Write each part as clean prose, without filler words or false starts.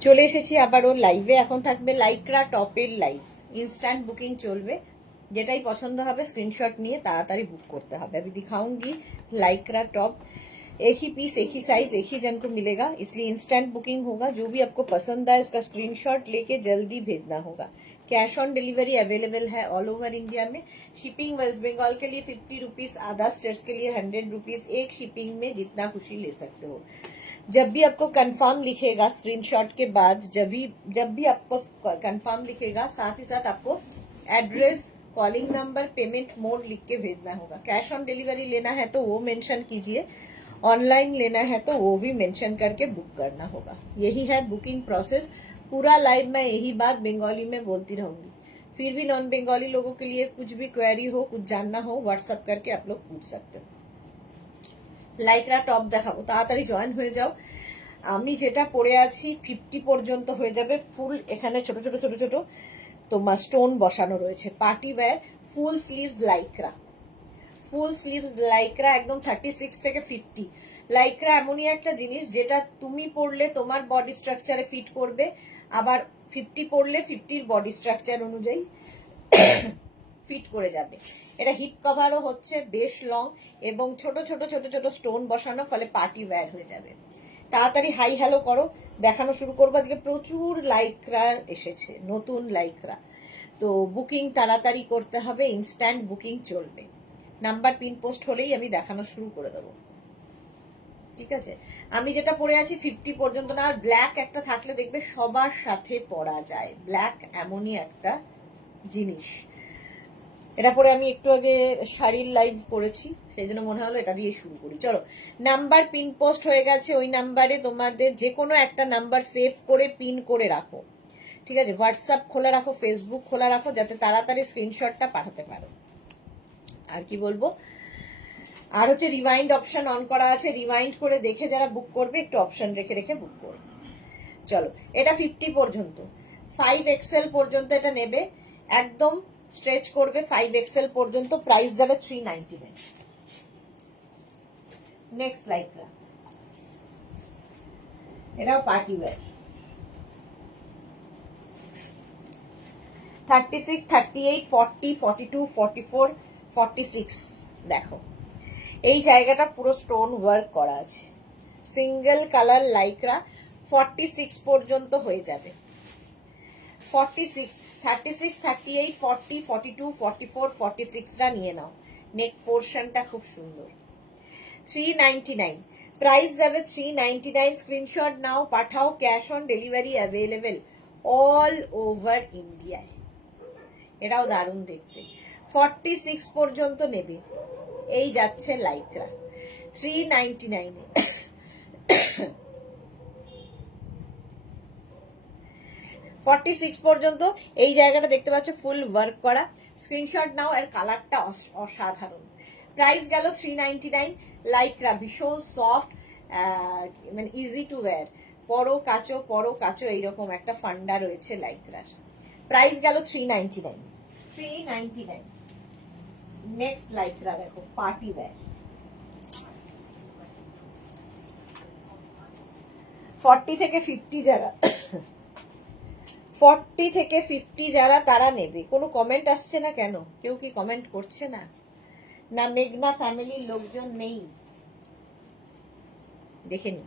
চলে এসেছি আবারও লাইভে। এখন থাকবে লাইক্রা টপের লাইভ, इंस्टेंट बुकिंग চলবে। যেটাই পছন্দ হবে স্ক্রিনশট নিয়ে তাড়াতাড়ি বুক করতে হবে। अभी दिखाऊंगी लाइक्रा टॉप, एक ही पीस एक ही साइज एक ही जन को मिलेगा, इसलिए इंस्टेंट बुकिंग होगा। जो भी आपको पसंद आए उसका स्क्रीनशॉट लेके जल्दी भेजना होगा। कैश ऑन डिलीवरी अवेलेबल है ऑल ओवर इंडिया में। शिपिंग वेस्ट बंगाल के लिए 50 रुपीज, अदर स्टेट्स के लिए 100 रुपीज। एक शिपिंग में जितना खुशी ले सकते हो। जब भी आपको कंफर्म लिखेगा स्क्रीनशॉट के बाद, जब भी आपको कंफर्म लिखेगा, साथ ही साथ आपको address, calling number, payment mode लिख के भेजना होगा। कैश ऑन डिलीवरी लेना है तो वो मेंशन कीजिए, ऑनलाइन लेना है तो वो भी मेंशन करके बुक करना होगा। यही है बुकिंग प्रोसेस। पूरा लाइव मैं यही बात बंगाली में बोलती रहूंगी। फिर भी नॉन बंगाली लोगों के लिए कुछ भी क्वेरी हो, कुछ जानना हो, व्हाट्सएप करके आप लोग पूछ सकते हो। লাইক্রা টপ দেখাবো, তাড়াতাড়ি জয়েন হয়ে যাও। আমি যেটা পরে আছি 50 পর্যন্ত হয়ে যাবে। ফুল এখানে ছোট ছোট ছোট ছোট তোমার স্টোন বসানো রয়েছে। পার্টি ওয়্যার ফুল স্লিভস লাইক্রা, ফুল স্লিভস লাইক্রা একদম 36 থেকে 50। লাইক্রা এমনই একটা জিনিস যেটা তুমি পরলে তোমার বডি স্ট্রাকচারে ফিট করবে, আবার 50 পরলে 50 বডি স্ট্রাকচার অনুযায়ী ফিট করে যাবে। এটা হিপ কভারও হচ্ছে, বেশ লং এবং ছোট ছোট ছোট ছোট স্টোন বসানো, ফলে পার্টি ওয়্যার হয়ে যাবে। তাড়াতাড়ি হাই হ্যালো করো, দেখানো শুরু করবো। আজকে প্রচুর লাইক্রা এসেছে, নতুন লাইক্রা। তো বুকিং তাড়াতাড়ি করতে হবে, ইনস্ট্যান্ট বুকিং চলবে। নাম্বার পিন পোস্ট হলেই আমি দেখানো শুরু করে দেবো, ঠিক আছে। আমি যেটা পরে আছি 50 পর্যন্ত না, আর ব্ল্যাক একটা থাকলে দেখবে সবার সাথে পরা যায়। ব্ল্যাক এমনই একটা জিনিস। এটা পরে আমি একটু আগে শাড়ির লাইভ করেছি, সেই জন্য মনে হলো এটা দিয়ে শুরু করি। চলো, নাম্বার পিন পোস্ট হয়ে গেছে। ওই নাম্বারে তোমাদের যে কোনো একটা নাম্বার সেভ করে পিন করে রাখো, ঠিক আছে। হোয়াটসঅ্যাপ খোলা রাখো, ফেসবুক খোলা রাখো, যাতে তাড়াতাড়ি স্ক্রিনশটটা পাঠাতে পারো। আর কি বলবো, আর হচ্ছে রিমাইন্ড অপশন অন করা আছে। রিমাইন্ড করে দেখে যারা বুক করবে একটু অপশন রেখে রেখে বুক করবে। চলো, এটা 50 পর্যন্ত, 5XL পর্যন্ত এটা নেবে, একদম স্ট্রেচ করবে 5XL পর্যন্ত। প্রাইস যাবে 399। নেক্সট লাইক্রা, এটাও পার্টি ওয়্যার। 36, 38, 40, 42, 44, 46। দেখো এই জায়গাটা পুরো স্টোন ওয়ার্ক করা আছে। সিঙ্গেল কালার লাইক্রা 46 পর্যন্ত হয়ে যাবে। 46, 36, 38, 40, 42, 44, 46টা নিয়ে নাও। নেক পোর্শনটা খুব সুন্দর। 399 প্রাইস যাবে। 399 স্ক্রিনশট নাও, পাঠাও। Cash on delivery available all over ইন্ডিয়ায়। এটাও দারুণ দেখতে। 46 পর্যন্ত নেবে। এই যাচ্ছে লাইক্রা 399 এ। 46 পর্যন্ত এই জায়গাটা দেখতে পাচ্ছ ফুল ওয়ার্ক করা। স্ক্রিনশট নাও, এর কালারটা অসাধারণ। প্রাইস গেল 399। লাইক্রা ভীষণ সফট, মানে ইজি টু ওয়্যার। পরো কাচো এইরকম একটা ফান্ডা রয়েছে লাইক্রার। প্রাইস গেল 399। 399। নেক্সট লাইক্রা দেখো, পার্টি ওয়্যার। 40 থেকে 50 যারা 40 থেকে 50 যারা তারা নেবে। কোনো কমেন্ট আসছে না কেন? কেউ কি কমেন্ট করছে না? না মেঘনা ফ্যামিলির লোকজন নেই? দেখে নি।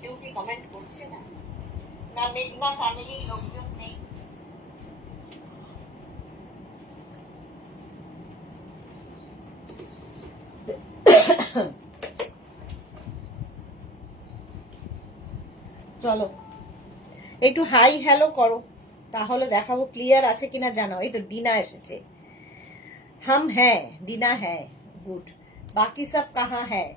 কেউ কি কমেন্ট করছে না? না মেঘনা ফ্যামিলির লোকজন নেই? চলো একটু হাই হ্যালো করো, তাহলে দেখাবো ক্লিয়ার আছে কিনা জানো। এই তো ডিনা এসেছে। हम हैं, ডিনা হ্যাঁ, গুড। বাকি সব কাহা হ্যাঁ।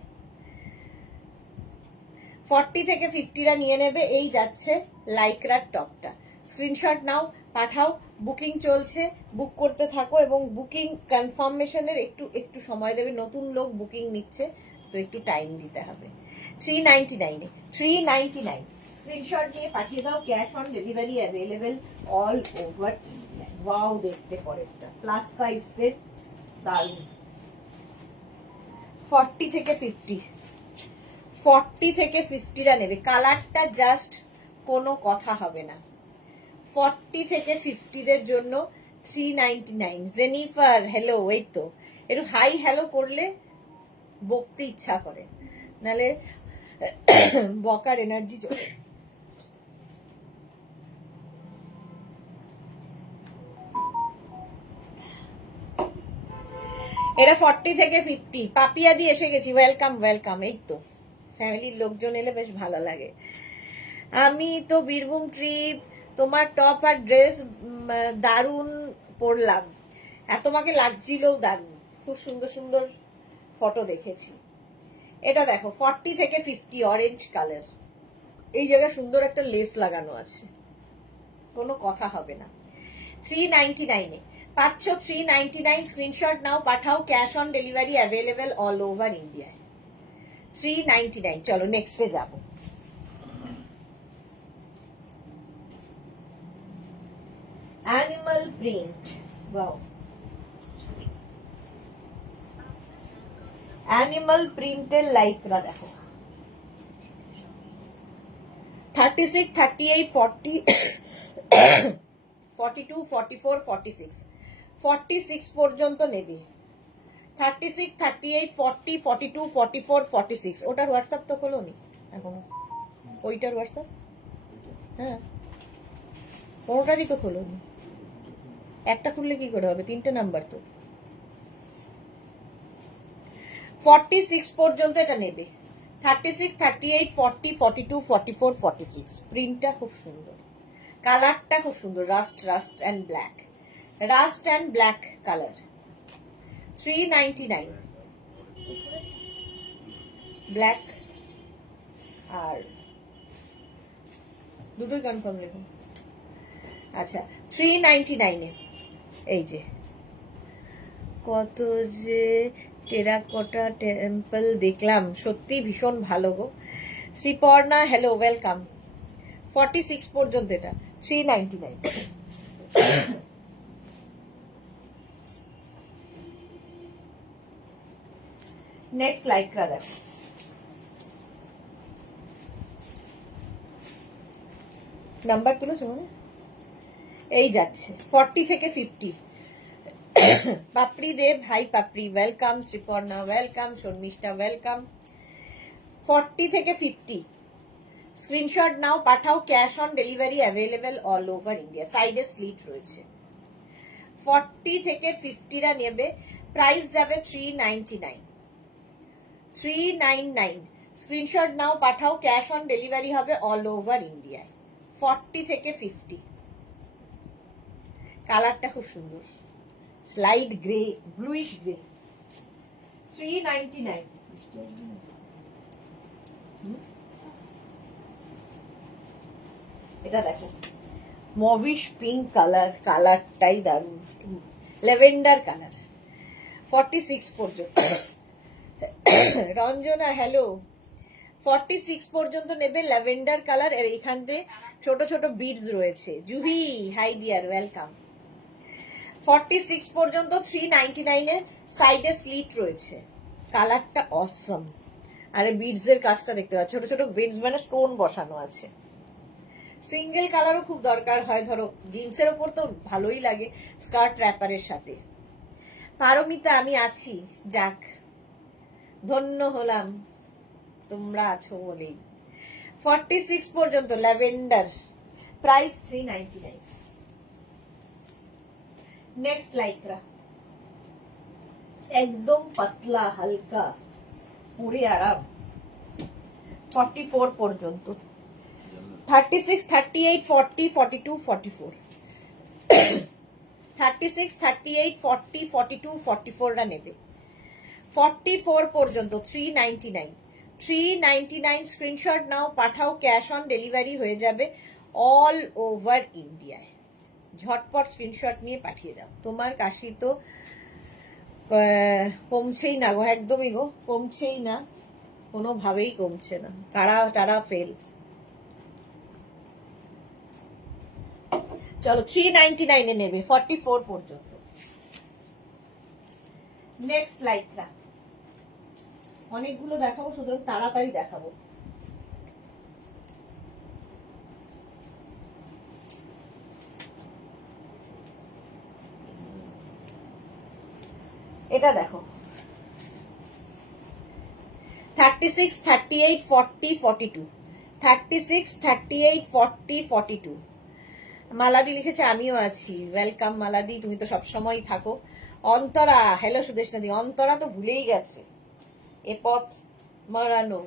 40 থেকে 50রা নিয়ে নেবে। এই যাচ্ছে লাইক্রার টপটা। স্ক্রিনশট নাও, পাঠাও। বুকিং চলছে, বুক করতে থাকো এবং বুকিং কনফার্মেশনের একটু একটু সময় দেবে, নতুন লোক বুকিং নিচ্ছে তো একটু টাইম দিতে হবে। 399 399 স্ক্রিনশট নিয়ে পাঠিয়ে দাও, cash on delivery available all over India. Wow, দেখতে পরেরটা প্লাস সাইজদের দারুণ। 40 থেকে 50, 40 থেকে 50টা নেবে, কালারটা জাস্ট কোনো কথা হবে না। 40 থেকে 50দের জন্য 399। জেনিফার হ্যালো, এই তো একটু হাই হ্যালো করলে বকতে ইচ্ছা করে, নালে বকার এনার্জি চলে। এটা 40 থেকে 50। পাপিয়া দিয়ে এসে গেছি, ওয়েলকাম ওয়েলকাম। এই তো ফ্যামিলির লোকজন এলে বেশ ভালো লাগে। আমি তো বীরভূম ট্রিপ, তোমার টপ আর ড্রেস দারুণ পরলাম, আর তোমাকে লাগছিলও দারুণ, খুব সুন্দর সুন্দর ফটো দেখেছি। এটা দেখো 40 থেকে 50, অরেঞ্জ কালার, এই জায়গায় সুন্দর একটা লেস লাগানো আছে, কোনো কথা হবে না। 399 পাচ্ছ, 399। স্ক্রিনশট নাও, পাঠাও, cash on delivery available all over ইন্ডিয়ায়। 399। চলো নেক্সটে যাবো। অ্যানিমাল প্রিন্ট, ওয়াও, অ্যানিমাল প্রিন্টের লাইকরা দেখো, 36, 38, 40, 42, 44, 46, 46 পর্যন্ত নেবে। 36, 38, 40, 42, 44, 46। ওটার হোয়াটসঅ্যাপ তো খোলো নি এখনো, ওইটার হোয়াটসঅ্যাপ, হ্যাঁ কোনোটারই তো খোলো নি। একটা খুললে কি করে হবে, 3টে নাম্বার তো। 46 পর্যন্ত এটা নেবে। 36, 38, 40, 42, 44, 46। প্রিন্টটা খুব সুন্দর, কালারটা খুব সুন্দর, rust rust and black, rust and black colour. 399 black, আর দুটোই কনফার্ম লিখুন। আচ্ছা 399 এই যে কত যে টেরাকোটা টেম্পল দেখলাম, সত্যি ভীষণ ভালো গো। Sriparna hello, welcome. 46 পর্যন্ত এটা 399। নেক্সট লাইকরা দেখো, নাম্বার তুলেছো মানে এই যাচ্ছে 40 থেকে 50। Papri Deb, hi Papri, welcome. Sriparna welcome, Sharmishtha welcome. 40 থেকে 50 স্ক্রিনশট নাও, পাঠাও, cash on delivery available all over India. সাইডে স্লিট রয়েছে। 40 থেকে 50রা নেবে, প্রাইস যাবে 399। 399 স্ক্রিনশট নাও, পাঠাও, ক্যাশ অন ডেলিভারি হবে অল ওভার ইন্ডিয়ায়। 40 থেকে 50, কালারটা খুব সুন্দর, স্লাইড গ্রে, ব্লুইশ গ্রে। 399। এটা দেখো মভিশ পিঙ্ক কালার, কালারটাই দারুণ, ল্যাভেন্ডার কালার। 46 পর্যন্ত। রঞ্জনা হ্যালো, 46 পর্যন্ত নেবে, ল্যাভেন্ডার কালার, এর এখানে ছোট ছোট বিডস রয়েছে। Juhi high deer, welcome. 46 পর্যন্ত 399 এর সাইডে স্লিট রয়েছে, কালারটা অসম। আরে বিডস এর কাজটা দেখতে পাচ্ছ, ছোট ছোট বিডস মানে স্টোন বসানো আছে। সিঙ্গেল কালারও খুব দরকার হয়, ধরো জিন্সের ওপর তো ভালোই লাগে, স্কার্ট র্যাপারের সাথে। পারমিতা আমি আছি, যাক ধন্য হলাম তোমরা আছো বলেই। 46 পর্যন্ত ল্যাভেন্ডার, প্রাইস 399। নেক্সট লাইকরা একদম পাতলা হালকা পুরে আরাম। 44 পর্যন্ত। 36, 38, 40, 42, 44। 36, 38, 40, 42, 44রা নেবে। 44 পর্যন্ত 399। 399 স্ক্রিনশট নাও, পাঠাও, ক্যাশ অন ডেলিভারি হয়ে যাবে অল ওভার ইন্ডিয়ায়। ঝটপট স্ক্রিনশট নিয়ে পাঠিয়ে দাও। তোমার কাশি তো কমছেই না গো, একদমই গো, কমছেই না, কোনোভাবেই কমছে না, তারা ফেল। চলো 399 এ নেবে 44 পর্যন্ত। নেক্সট লাইকরা, অনেকগুলো দেখাবো, সুতরাং তাড়াতাড়ি দেখাবো। এটা দেখো 36, 38, 40, 42, 36, 38, 40, 42। মালাদি লিখেছে আমিও আছি, ওয়েলকাম মালাদি, তুমি তো সবসময় থাকো। অন্তরা, হ্যালো সুদেশনাদি, অন্তরা তো ভুলেই গেছে এ পথ মারানো।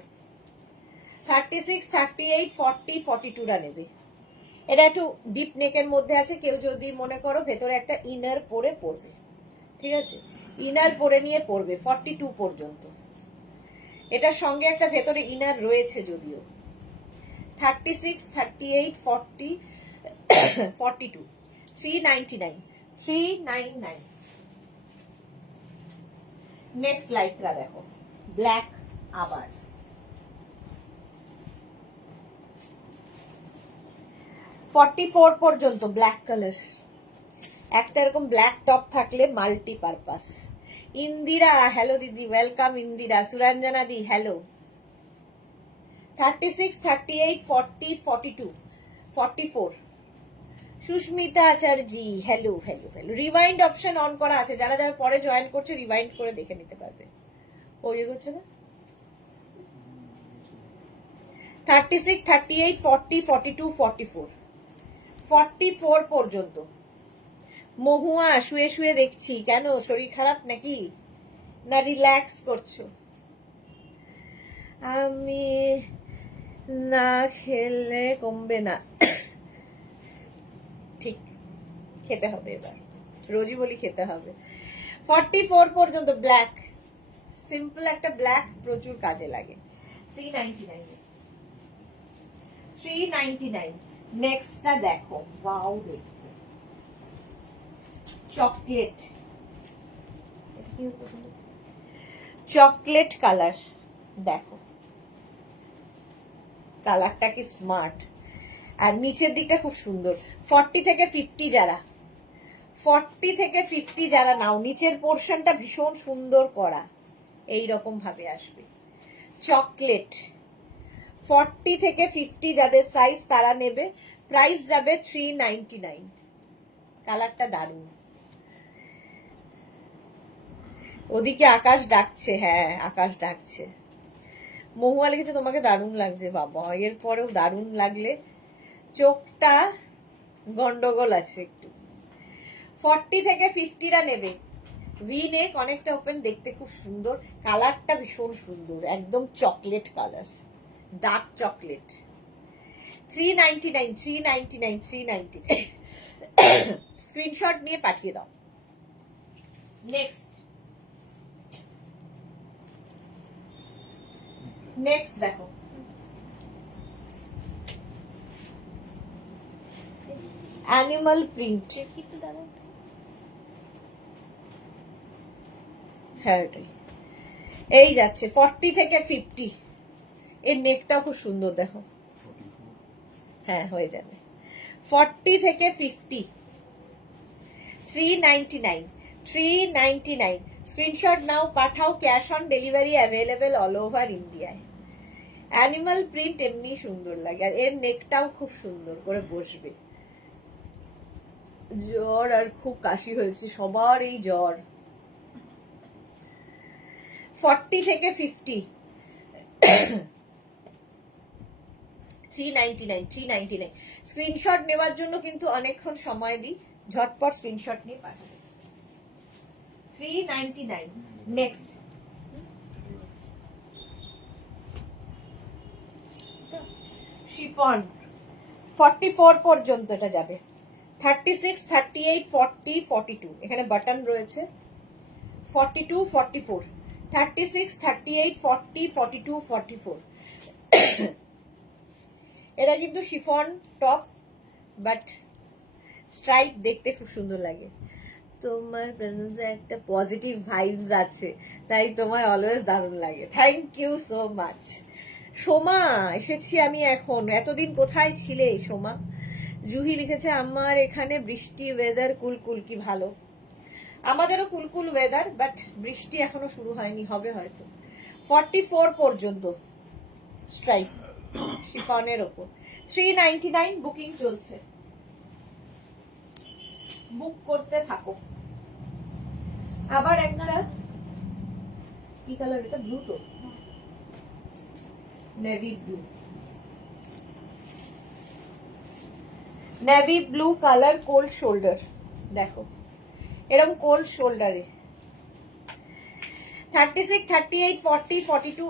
36, 38, 40, 42 টা নেবে। এটা একটু ডিপ নেকের মধ্যে আছে, কেউ যদি মনে করো ভেতরে একটা ইনার পরে পরবে, ঠিক আছে, ইনার পরে নিয়ে পরবে 42 পর্যন্ত। এটার সঙ্গে একটা ভেতরে ইনার রয়েছে যদিও। 36, 38, 40, 42, 399, 399। নেক্সট লাইটটা দেখো, ব্ল্যাক, আবার 44 পর্যন্ত ব্ল্যাক কালার। একটা এরকম ব্ল্যাক টপ থাকলে মাল্টিপারপাস। ইন্দিরা, হ্যালো দিদি, ওয়েলকাম ইন্দিরা। সুরঞ্জনা দি, hello. 36, 38, 40, 42, 44। Susmita Acharya, hello hello hello. Rewind option on করা আছে, যারা যারা পরে জয়েন করছে রিওয়াইন্ড করে দেখে নিতে পারবে। ও ইয়ে করছে না। 36, 38, 40, 42, 44, 44 পর্যন্ত। মহুয়া, শুয়ে শুয়ে দেখছি, কেন শরীর খারাপ নাকি, না রিল্যাক্স করছো? আমি না খেলে কমবে না, ঠিক, খেতে হবে এবার, রোজই বলি খেতে হবে। 44 পর্যন্ত ব্ল্যাক, সিম্পল একটা ব্ল্যাক, প্রচুর কাজে লাগে। 399, 399। নেক্সটটা দেখো, ওয়াও, দেখো চকলেট, চকলেট কালার, দেখো কালারটা কি স্মার্ট, আর নিচের দিকটা খুব সুন্দর। 40 থেকে 50 যারা, 40 থেকে 50 যারা নাও, নিচের পোর্শনটা ভীষণ সুন্দর করা, এই রকম ভাবে আসবে। চকলেট 40 থেকে 50 যাদের সাইজ তারা নেবে, প্রাইস যাবে 399। কালারটা দারুণ। ওদিকে আকাশ ডাকছে, হ্যাঁ আকাশ ডাকছে। মহুয়া লিখেছে তোমাকে দারুণ লাগছে, বাবা এর পরেও দারুণ লাগলে, চোখটা গন্ডগোল আছে একটু। 40 থেকে 50রা নেবে, ভি নেক, অনেকটা ওপেন, দেখতে খুব সুন্দর, কালারটা ভীষণ সুন্দর, একদম chocolate colour, dark chocolate. 399, 399, 399। Screenshot নিয়ে পাঠিয়ে দাও। নেক্সট দেখো, অ্যানিমাল প্রিন্ট, হ্যাঁ এই যাচ্ছে 40 থেকে 50। এর নেকটাও খুব সুন্দর, দেখো, হ্যাঁ হয়ে যাবে। 40 থেকে 50, 399, 399। স্ক্রিনশট নাও, পাঠাও, cash on delivery available all over ইন্ডিয়ায়। অ্যানিমাল প্রিন্ট এমনি সুন্দর লাগে, আর এর নেকটাও খুব সুন্দর করে বসবে। জ্বর আর খুব কাশি হয়েছে সবার, এই জ্বর। 40 থেকে 50, 399, 399। স্ক্রিনশট নেওয়ার জন্য কিন্তু অনেকক্ষণ সময় দিই, ঝটপট স্ক্রিনশট নিয়ে পাঠাবে। 399। নেক্সট শিফন, 44 পর্যন্ত এটা যাবে। 36, 38, 40, 42, এখানে বাটন রয়েছে। 42, 44, 36, 38, 40, 42, 44। এটা কিন্তু শিফন টপ, বাট স্ট্রাইপ দেখতে খুব সুন্দর লাগে। তোমার প্রেজেন্সে একটা পজিটিভ ভাইবস আছে, তাই তোমায় অলওয়েজ দারুণ লাগে। Thank you so much. Soma, এসেছি আমি এখন। এতদিন কোথায় ছিলে সোমা? জুহি লিখেছে আমার এখানে বৃষ্টি, ওয়েদার কুলকুল। কি ভালো, আমাদেরও কুলকুল ওয়েদার, বাট বৃষ্টি এখনো শুরু হয়নি, হবে হয়তো। 44 পর্যন্ত স্ট্রাইপ শিফনের ওপর। 399 বুকিং চলছে, বুক করতে থাকো। আবার একটা কি কালার এটা? ব্লু তো, navy blue. Navy blue colour, cold shoulder. দেখো এরকম কোল্ড শোল্ডারে 36, 38, 40, 42,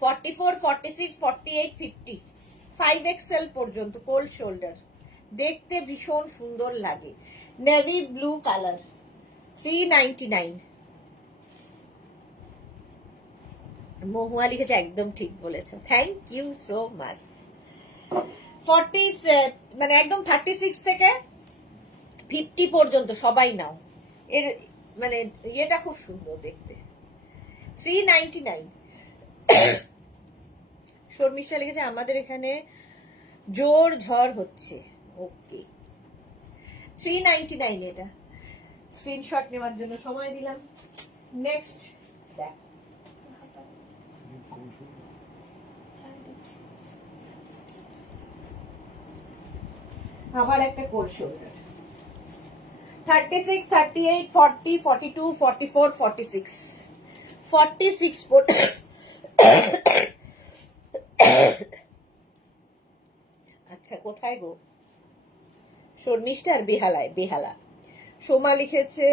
44, 46, 48, 50, 5XL পর্যন্ত কোল্ড শোল্ডার। দেখতে ভীষণ সুন্দর লাগে। Navy blue colour, 399। মহুয়া লিখেছে একদম ঠিক বলেছো, থ্যাংক ইউ সো মাচ। 40 মানে একদম 36 থেকে 50 পর্যন্ত সবাই নাও। এর মানে ইয়েটা খুব সুন্দর দেখতে। 399। শর্মিষ্ঠা লিখেছে আমাদের এখানে জোর ঝড় হচ্ছে। ওকে, 399 এটা। স্ক্রিনশট নেওয়ার জন্য সময় দিলাম। নেক্সট দেখ, আবার একটা কোল্ড শোল্ডার। 36, 38, 40, 42, 44, 46, 46 আচ্ছা কোথায় গো? শর্মিষ্ঠার বেহালায়, বেহালা। সোমা লিখেছে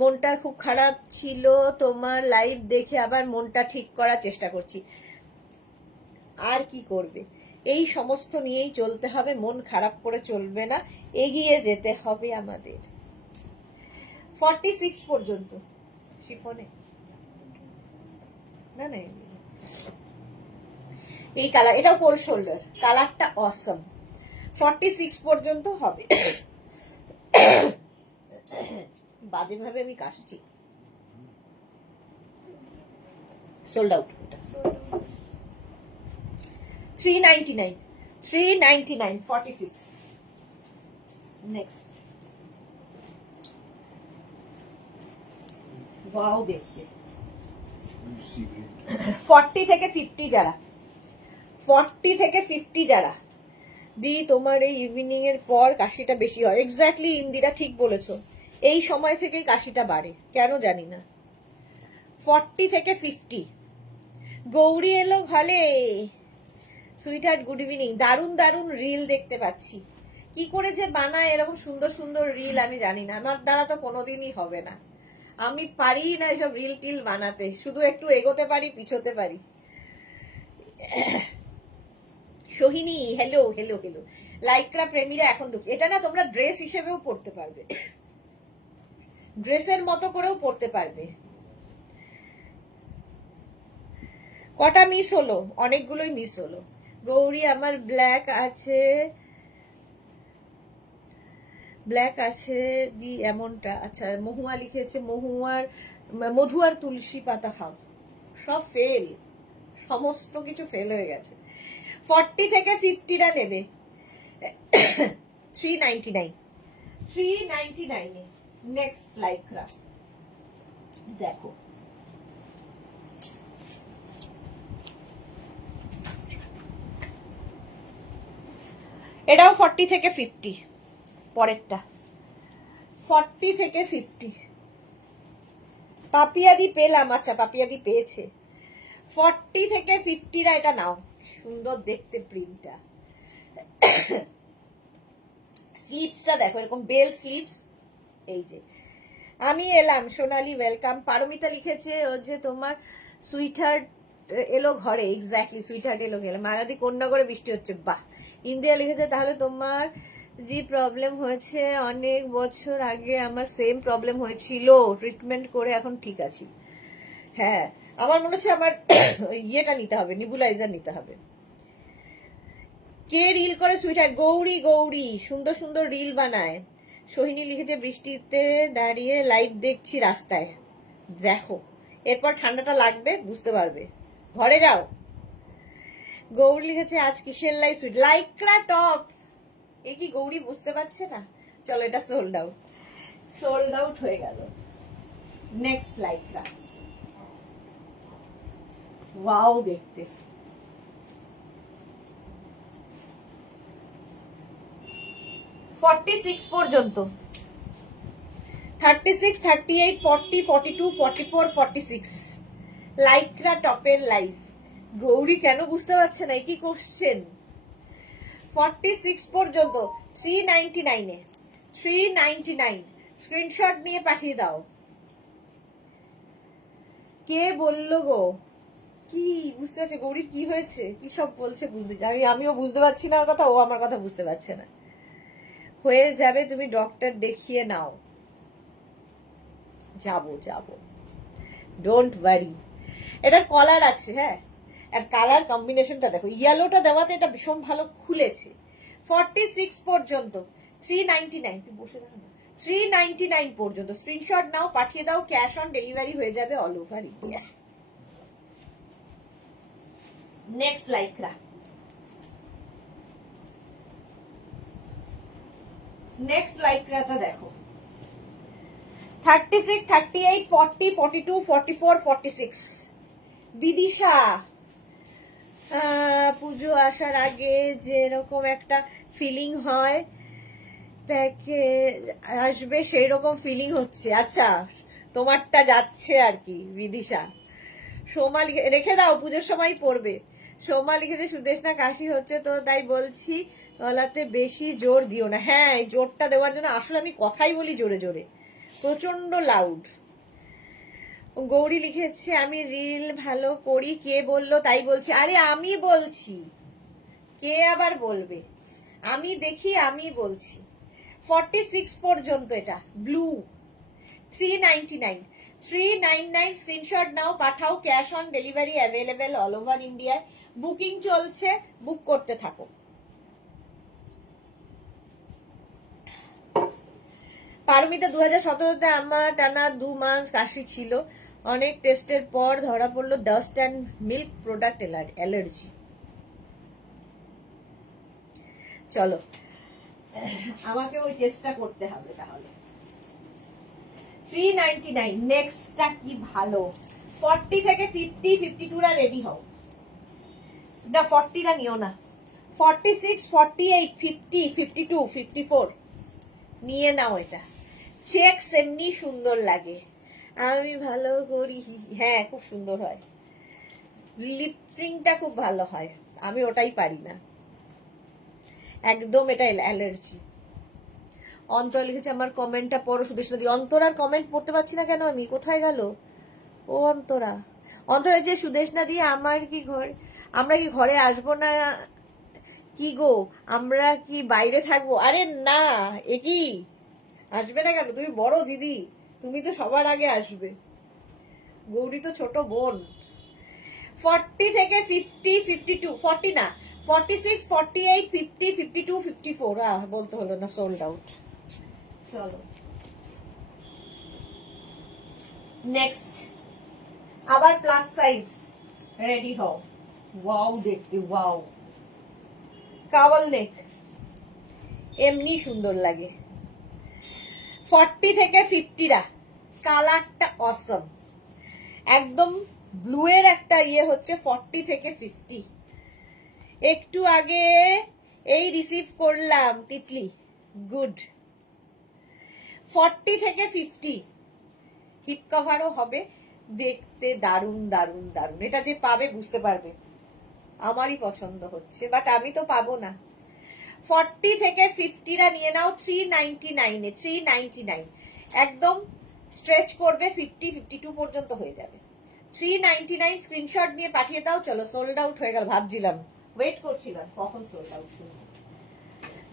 মনটা খুব খারাপ ছিল তোমার লাইভ দেখে, আবার মনটা ঠিক করার চেষ্টা করছি। আর কি করবে, এই সমস্ত নিয়েই চলতে হবে, মন খারাপ করে চলবে না, এগিয়ে যেতে হবে আমাদের। 46 পর্যন্ত শিফনে, না না এই কালার, এটাও কোল্ড শোল্ডার, কালারটা অসম। 46 পর্যন্ত হবে। বাজে ভাবে আমি কাশছি। Sold out. 399, 399, 46। নেক্সট, ওয়াও দেখতে। 40 থেকে 50 যারা, 40 থেকে 50 যারা দি, তোমার এই ইভিনিং এর পর কাশিটা বেশি হয়। এক্স্যাক্টলি ইন্দিরা ঠিক বলেছো, এই সময় থেকেই কাশিটা বাড়ে, কেন জানি না। 40 থেকে 50। গৌরী এলো ঘরে। Sweetheart good evening. দারুণ দারুণ রিল দেখতে পাচ্ছি। কি করে যে বানায় এরকম সুন্দর সুন্দর রিল আমি জানি না, আমার দ্বারা তো কোনোদিনই হবে না। আমি পারি না এসব রিল টিল বানাতে, শুধু একটু এগোতে পারি, পিছোতে পারি। Sohini hello hello hello. Lycra প্রেমীরা এখন দুঃখ, এটা না তোমরা ড্রেস হিসেবেও পড়তে পারবে, ড্রেসের মতো করেও পড়তে পারবে। কটা মিস হলো? অনেকগুলোই মিস হলো। গৌরী আমার ব্ল্যাক আছে, ব্ল্যাক আছে দি এমনটা। আচ্ছা মহুয়া লিখেছে মহুয়ার মধু আর তুলসী পাতা খাও। সব ফেল, সমস্ত কিছু ফেল হয়ে গেছে। 40 থেকে 50টা নেবে। 399, 399 এ নেক্সট লাইক্রা দেখো। এটাও 40 থেকে 50। পরেরটা 40 থেকে 50। পাপিয়াদি পেলাম, আচ্ছা পাপিয়াদি পেয়েছে। 40 থেকে 50রা এটা নাও, সুন্দর দেখতে প্রিন্টটা। স্লিপসটা দেখো, এরকম বেল স্লিপস। এই যে আমি এলাম, সোনালি ওয়েলকাম। পারমিতা লিখেছে ও যে তোমার সুইটহার্ট এলো ঘরে। এক্স্যাক্টলি, সুইটহার্ট এলো গেলে। মালাদি কোন্নগরে বৃষ্টি হচ্ছে, বাহ। ইন্দিরা লিখেছে তাহলে তোমার যে প্রবলেম হয়েছে অনেক বছর আগে আমার সেম প্রবলেম হয়েছিল, ট্রিটমেন্ট করে এখন ঠিক আছি। হ্যাঁ আমার মনে হচ্ছে আমার ইয়েটা নিতে হবে, নিবুলাইজার নিতে হবে। কে রিল করে সুইটহার্ট? গৌরী, গৌরী সুন্দর সুন্দর রিল বানায়। সোহিনী লিখেছে বৃষ্টিতে দাঁড়িয়ে লাইভ দেখছি রাস্তায়। দেখো, এরপর ঠান্ডাটা লাগবে, বুঝতে পারবে। ঘরে যাও। গৌরী লিখেছে আজ কিসের লাইভ? Sweet lycra top. এ কি গৌরী বুঝতে পারছে না? চলো, এটা সোল্ড আউট, সোল্ড আউট হয়ে গেল। নেক্সট লাইকরা, ওয়াও দেখতে। পর্যন্ত 36, 38, 40, 42, 44, 46 লাইকরা টপের লাইভ। গৌরী কেন বুঝতে পারছে না? কি কোশ্চেন? 46 পর্যন্ত 399 এ 399 স্ক্রিনশট নিয়ে পাঠিয়ে দাও। কে বললো গো? কি বুঝতে পারছে? গৌরীর কি হয়েছে? কি সব বলছে বুঝতে, আমিও বুঝতে পারছি না ওর কথা, ও আমার কথা বুঝতে পারছে না। হয়ে যাবে, তুমি ডক্টর দেখিয়ে নাও। যাব, ডোন্ট ওয়ারি। এটার কলার আছে, হ্যাঁ, আর কালার কম্বিনেশনটা দেখো, ইয়েলোটা দেওয়াতে এটা ভীষণ ভালো খুলেছে। 46 পর্যন্ত 399, তুই বসে দেখো না, 399 পর্যন্ত স্ক্রিনশট নাও, পাঠিয়ে দাও, ক্যাশ অন ডেলিভারি হয়ে যাবে all over India. Next lycra, next লাইকরাটা দেখো, 36, 38, 40, 42, 44, 46 বিদিশা। পুজো আসার আগে যেরকম একটা ফিলিং হয় প্যাকেজ আসবে, সেই রকম ফিলিং হচ্ছে। আচ্ছা, তোমারটা যাচ্ছে আর কি বিদিশা। সোমা রেখে দাও, পুজোর সময় পড়বে। সোমা লিখেছে সুদেশনা কাশি হচ্ছে তো তাই বলছি গলাতে বেশি জোর দিও না। হ্যাঁ, এই জোরটা দেওয়ার জন্য আসলে আমি কথাই বলি জোরে জোরে, প্রচন্ড লাউড। গৌরী লিখেছে আমি রিল ভালো করি, কে বললো তাই বলছি? আরে আমি বলছি, কে আবার বলবে? আমি দেখি, আমি বলছি। 46 পর্যন্ত এটা ব্লু 399 399 স্ক্রিনশট নাও, পাঠাও, cash on delivery available all over ইন্ডিয়ায়। বুকিং চলছে, বুক করতে থাকো। পারমিতা 2017-তে আমার টানা 2 মাস কাশি ছিল, অনেক টেস্টের পর ধরা পড়লো dust and milk product allergy. চলো, আমাকে ওই টেস্টটা করতে হবে তাহলে। 399 নেক্সটটা কি ভালো। 40 থেকে 50, 52রা রেডি হও না, 40রা নিও না। 46, 48, 50, 52, 54 নিয়ে নাও। এটা চেকস এমনি সুন্দর লাগে, আমি ভালো করি। হ্যাঁ, খুব সুন্দর হয়, লিপসিংটা খুব ভালো হয়, আমি ওটাই পারি না একদম, এটা অ্যালার্জি। অন্তর লিখেছে আমার কমেন্টটা পড়ো সুদেশনা দি। অন্তরার কমেন্ট পড়তে পারছি না কেন আমি, কোথায় গেল ও অন্তরা? অন্তরা যে সুদেশনা দি আমার কি ঘর, আমরা কি ঘরে আসবো না কি গো, আমরা কি বাইরে থাকবো? আরে না, এ কি আসবে না কেন? তুমি বড় দিদি, তুমি তো সবার আগে আসবে, গৌরী তো ছোট বোন। 40 থেকে 50, 52, 40 না, 46, 48, 50, 52, 54 বলতে হলো না, সোল্ড আউট। চলো নেক্সট, আবার প্লাস সাইজ রেডি হও। ওয়াও দেখতে, ওয়াও কাওয়াল নেক এমনি সুন্দর লাগে। 40 থেকে 50রা কালারটা অসম, একদম ব্লু এর একটা ইয়ে হচ্ছে। 40 থেকে 50 একটু আগে এই রিসিভ করলাম তিতলি, গুড। 40 থেকে 50 হিপ কভারও হবে, দেখতে দারুন দারুন দারুন। এটা যে পাবে বুঝতে পারবে আমারই পছন্দ হচ্ছে, বাট আমি তো পাবো না। 40 থেকে 50রা নিয়ে নাও 399 এ 399 একদম স্ট্রেচ করবে, 50, 52 পর্যন্ত হয়ে যাবে। 399 স্ক্রিনশট নিয়ে পাঠিয়ে দাও। চলো, সোল্ড আউট হয়ে গেল, ভাবছিলাম ওয়েট করছিলাম কখন সোল্ড আউট শুনবো।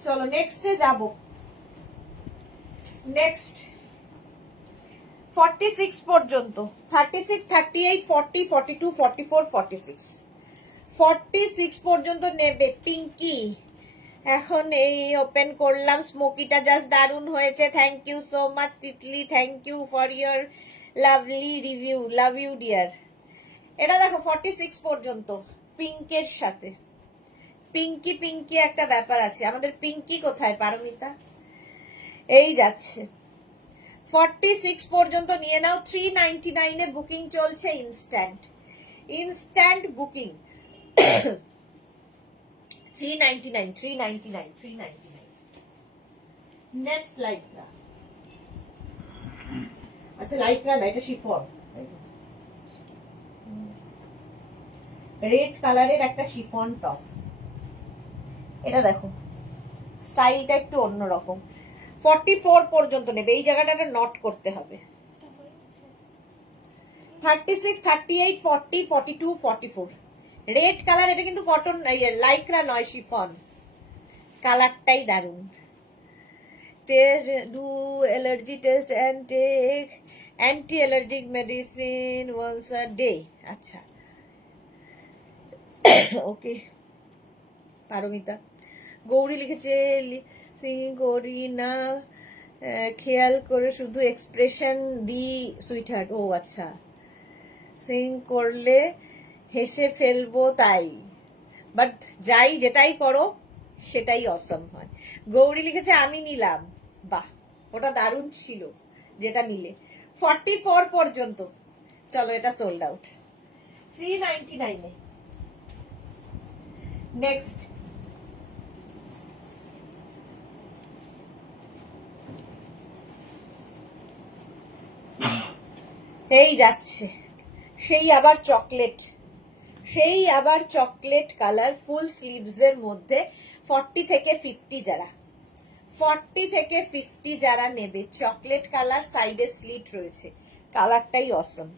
চলো নেক্সটে যাব। নেক্সট 46 পর্যন্ত, 36, 38, 40, 42, 44, 46 46 পর্যন্ত নেবে পিঙ্কি। এখন এই ওপেন করলাম, স্মোকিটা জাস্ট দারুণ হয়েছে। Thank you so much Titli, thank you for your lovely review, love you dear. এটা দেখো 46 পর্যন্ত পিঙ্কের সাথে, পিঙ্কি পিঙ্কি একটা ব্যাপার আছে। আমাদের পিঙ্কি কোথায় পারমিতা? এই যাচ্ছে 46 পর্যন্ত নিয়ে নাও। 399 এ বুকিং চলছে, ইনস্ট্যান্ট, ইনস্ট্যান্ট বুকিং। 399 399 399। নেক্সট লাইকরা, আচ্ছা লাইকরা না, এটা শিফন, রেড কালারের একটা শিফন টপ। এটা দেখো স্টাইলটা একটু অন্যরকম। 44 পর্যন্ত নেবে, এই জায়গাটা নট করতে হবে। 36 38 40 42 44 রেড কালার। এটা কিন্তু কটন লাইকরা নয়, শিফন। কালারটাই দারুন। Test, do allergy test and take anti allergic medicine once a day. আচ্ছা ওকে। পারমিতা গৌরী লিখেছে সিং করি না, খেয়াল করে শুধু এক্সপ্রেশন দি সুইটহার্ট। ও আচ্ছা, সিং করলে হেসে ফেলবো তাই, বাট যাই যেটাই করো সেটাই অসম হয়। গৌরী লিখেছে আমি নিলাম। বাহ, ওটা দারুণ ছিল যেটা নিলে। 44 পর্যন্ত, চলো এটা সোল্ড আউট 399 এ। নেক্সট এই যাচ্ছে সেই আবার চকলেট, সেই আবার চকলেট কালার ফুল স্লিভস এর মধ্যে। 40 থেকে 50 যারা, 40 থেকে 50 যারা নেবে, চকলেট কালার, সাইডে স্লিট রয়েছে, কালারটাই অসম।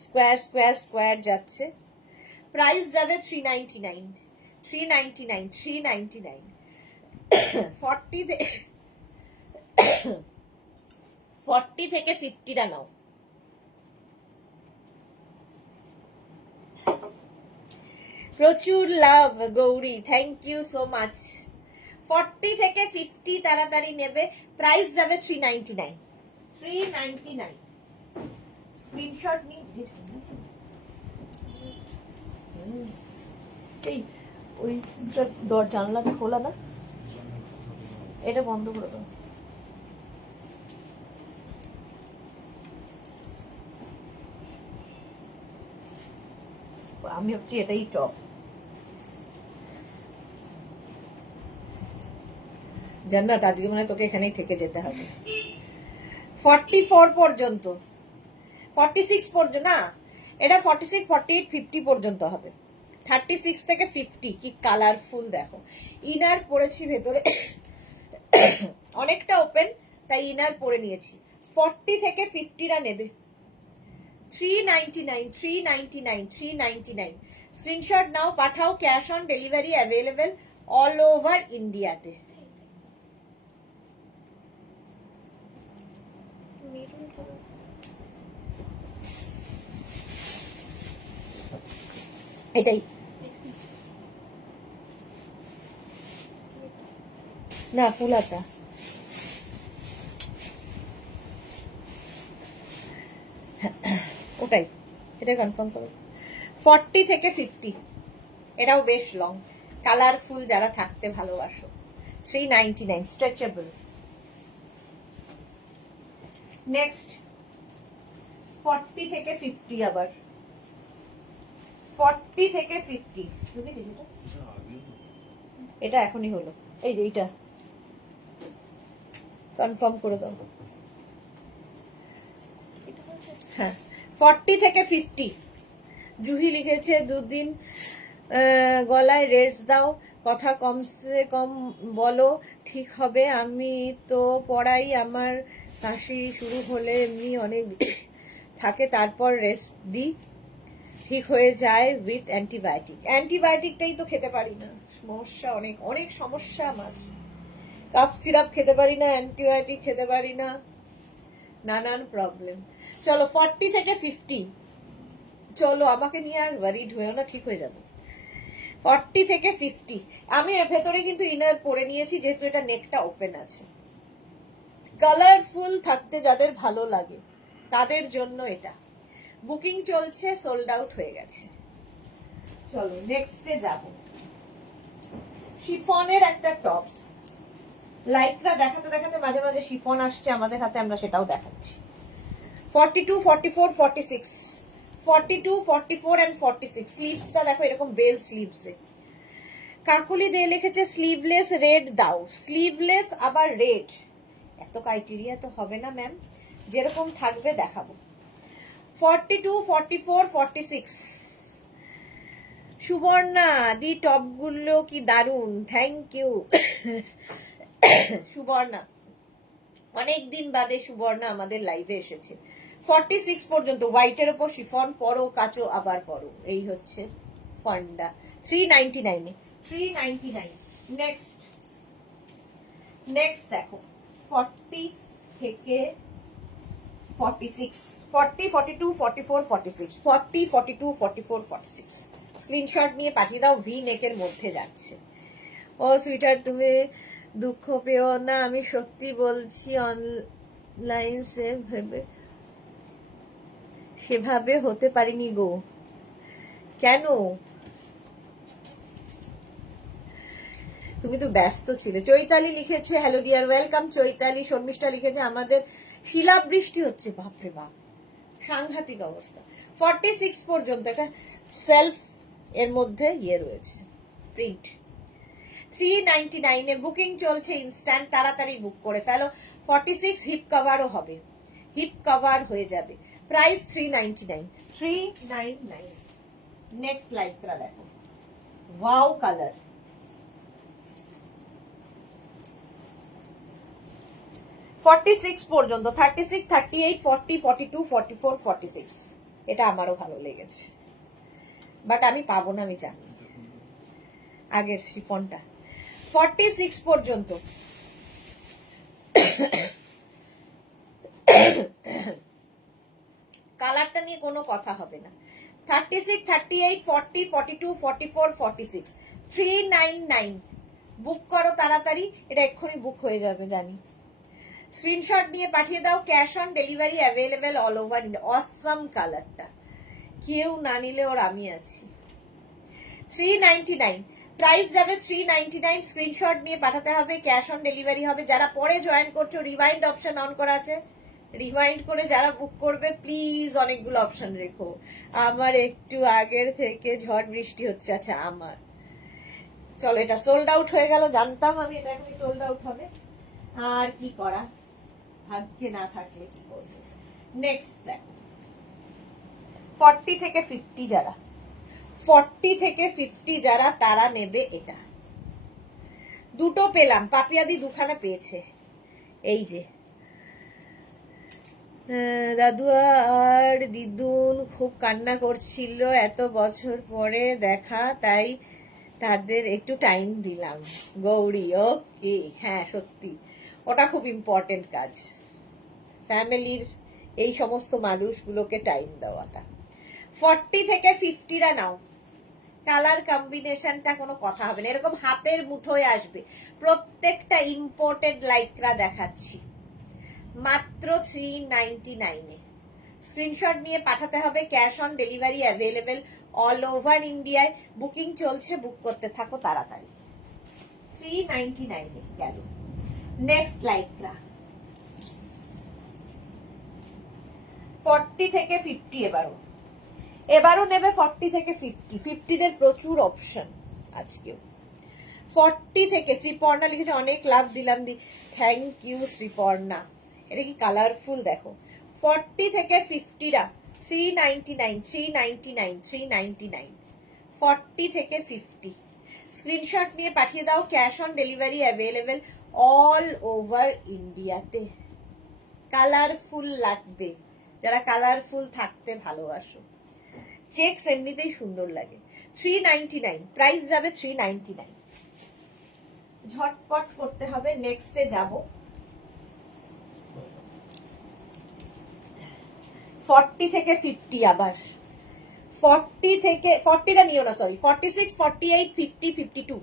স্কোয়ার স্কোয়ার স্কোয়ার যাচ্ছে। প্রাইস যাবে 399 399 399। 40 থেকে 50টা নাও। প্রচুর love Gauri, thank you so much. 40 থেকে 50 তাড়াতাড়ি নেবে, প্রাইস যাবে 399 399। স্ক্রিনশট নিয়ে এই ওই জানলাটা খোলা না, এটা বন্ধ করে দাও। আমি ভাবছি এটাই টপ। জান্নাত আজকে মানে তোকে এখানেই থেকে যেতে হবে। 44 পর্যন্ত, 46 পর্যন্ত না, এটা 46 48 50 পর্যন্ত হবে। 36 থেকে 50 কি কালারফুল দেখো। ইনার পরেছি ভেতরে, অনেকটা ওপেন তাই ইনার পরে নিয়েছি। 40 থেকে 50রা নেবে। 399 399 399। স্ক্রিনশট নাও, পাঠাও। Cash on delivery available all over ইন্ডিয়াতে। এটাই না ফুলাটা, ওটাই, এটা কনফার্ম করো। 40 থেকে 50, এটাও বেশ লং, কালারফুল যারা থাকতে ভালোবাসো। 399 স্ট্রেচেবল। নেক্সট 40 থেকে 50 আবার, 40 থেকে 50। এটা এখনই হলো, এই যে এইটা কনফার্ম করে দাও। হ্যাঁ 40 থেকে 50। জুহি লিখেছে দুদিন গলায় রেস্ট দাও, কথা কমসে কম বলো, ঠিক হবে। আমি তো পড়াই, আমার কাশি শুরু হলে এমনি অনেক থাকে, তারপর রেস্ট দিই, ঠিক হয়ে যায় উইথ অ্যান্টিবায়োটিক। অ্যান্টিবায়োটিকটাই তো খেতে পারি না, সমস্যা অনেক, অনেক সমস্যা আমার। কাপ সিরাপ খেতে পারি না, অ্যান্টিবায়োটিক খেতে পারি না, নানান প্রবলেম। চলো 40 থেকে 50, চলো আমাকে নিয়ে আর ওয়ারিড হয়েও না, ঠিক হয়ে যাবে। 40 থেকে 50। আমি এর ভেতরে কিন্তু ইনার পরে নিয়েছি যেহেতু এটা নেকটা ওপেন আছে। কালারফুল থাকতে যাদের ভালো লাগে তাদের জন্য এটা। বুকিং চলছে, সোল্ড আউট হয়ে গেছে। চলো নেক্সটে যাব। শিফনের একটা টপ, লাইকরা দেখাতে দেখাতে মাঝে মাঝে শিফন আসছে আমাদের হাতে, আমরা সেটাও দেখাচ্ছি। 42, 44, 46, 42, 44 and 46। স্লিভসটা দেখো এরকম বেল স্লিভসে। কাকুলি দিয়ে লিখেছে স্লিভলেস রেড দাও, স্লিভলেস আবার রেড, এত ক্রাইটেরিয়া তো হবে না ম্যাম, যেরকম থাকবে দেখাবো। 42, 44, 46। সুবর্ণা দি টপগুলো কি দারুন, থ্যাংক ইউ সুবর্ণা, অনেকদিন বাদে সুবর্ণা আমাদের লাইভে এসেছে। 46 পর্যন্ত হোয়াইটের উপর শিফন, পরো কাচো আবার পরো, এই হচ্ছে ফান্ডা। 399 এ 399। নেক্সট দেখো 40 থেকে 46, 40, 42, 44, 46, 40, 42, 44, 46। স্ক্রিনশট নিয়ে পাঠিয়ে দাও, ভি নেকের মধ্যে যাচ্ছে। ও সুইটার তুমি দুঃখ পেও না, আমি সত্যি বলছি, অনলাইন সেভাবে হতে পারিনি গো। কেন? তুমি তো ব্যস্ত ছিলে। চৈতালি লিখেছে hello dear, welcome Chaitali. Sharmistha লিখেছে আমাদের শিলাবৃষ্টি হচ্ছে, বাপরে বাপ সাংঘাতিক অবস্থা। 46 পর্যন্ত একটা সেলফ এর মধ্যে রয়েছে প্রিন্ট। 399 এ বুকিং চলছে ইনস্ট্যান্ট, তাড়াতাড়ি বুক করে ফেলো। 46 হিপ কভারও হবে, হিপ কভার হয়ে যাবে। প্রাইস 399, 399। নেক্সট লাইকরা দেখো, ওয়াও কালার। 46 পর্যন্ত, 36, 38, 40, 42, 44, 46। এটা আমারও ভালো লেগেছে, বাট আমি পাবো না, আমি জানি। আগের শিফনটা 46 পর্যন্ত। কালারটা নিয়ে কোনো কথা হবে না। 36, 38, 40, 42, 44, 46, 399। বুক করো তাড়াতাড়ি, এটা এক্ষুনি বুক হয়ে যাবে জানি। স্ক্রিনশট নিয়ে পাঠিয়ে দাও, cash on delivery available all over India. Awesome কালারটা, কেউ না নিলে ওর আমি আছি। 399 প্রাইস যাবে, 399। স্ক্রিনশট নিয়ে পাঠাতে হবে, ক্যাশ অন ডেলিভারি হবে। যারা পরে জয়েন করছো, রিভাইন্ড অপশন অন করা আছে, রিভাইন্ড করে যারা বুক করবে প্লিজ অনেকগুলো অপশন রেখো। আমার একটু আগের থেকে ঝড় বৃষ্টি হচ্ছে। আচ্ছা আমার, চলো এটা সোল্ড আউট হয়ে গেল, জানতাম আমি এটা এখনই সোল্ড আউট হবে, আর কি করা, ভাগ্যে না থাকলে কি করবো। নেক্সট দেখো 40 থেকে 50, যারা 40 থেকে 50 যারা তারা নেবে এটা। দুটো পেলাম, পাপিয়াদি দুখানা পেয়েছে। এই যে দাদুয়া আর দিদুন খুব কান্না করছিল, এত বছর পরে দেখা, তাই তাদের একটু টাইম দিলাম। গৌরী, ওকে, হ্যাঁ সত্যি ওটা খুব ইম্পর্টেন্ট কাজ, ফ্যামিলির এই সমস্ত মানুষগুলোকে টাইম দেওয়াটা। 40 থেকে 50রা নাও, কালার কম্বিনেশনটা কোনো কথা হবে না, এরকম হাতের মুঠোয় আসবে। প্রত্যেকটা ইম্পোর্টেড লাইকরা দেখাচ্ছি মাত্র 399 এ। স্ক্রিনশট নিয়ে পাঠাতে হবে, cash on delivery available all over ইন্ডিয়ায়। বুকিং চলছে, বুক করতে থাকো তাড়াতাড়ি। 399 এ গেল। নেক্সট লাইকরা 40 থেকে 50, এবারও নেবে 40 থেকে 50। 50দের প্রচুর অপশন আজকেও। 40 থেকে শ্রীপর্ণা লিখেছে অনেক লাভ দিলাম দি, থ্যাংক ইউ শ্রীপর্ণা। এটা কি কালারফুল দেখো। 40 থেকে 50রা 399, 399, 399। 40 থেকে 50 স্ক্রিনশট নিয়ে পাঠিয়ে দাও, cash on delivery available all over ইন্ডিয়াতে। কালারফুল লাগবে, যারা কালারফুল থাকতে ভালোবাসো। চেকস এমনিতেই সুন্দর লাগে। 399 প্রাইস যাবে, 399। ঝটপট করতে হবে, নেক্সটে যাব। 40 থেকে 50 আবার 40 থেকে 40টা নিও না, সরি, 46, 48, 50, 52,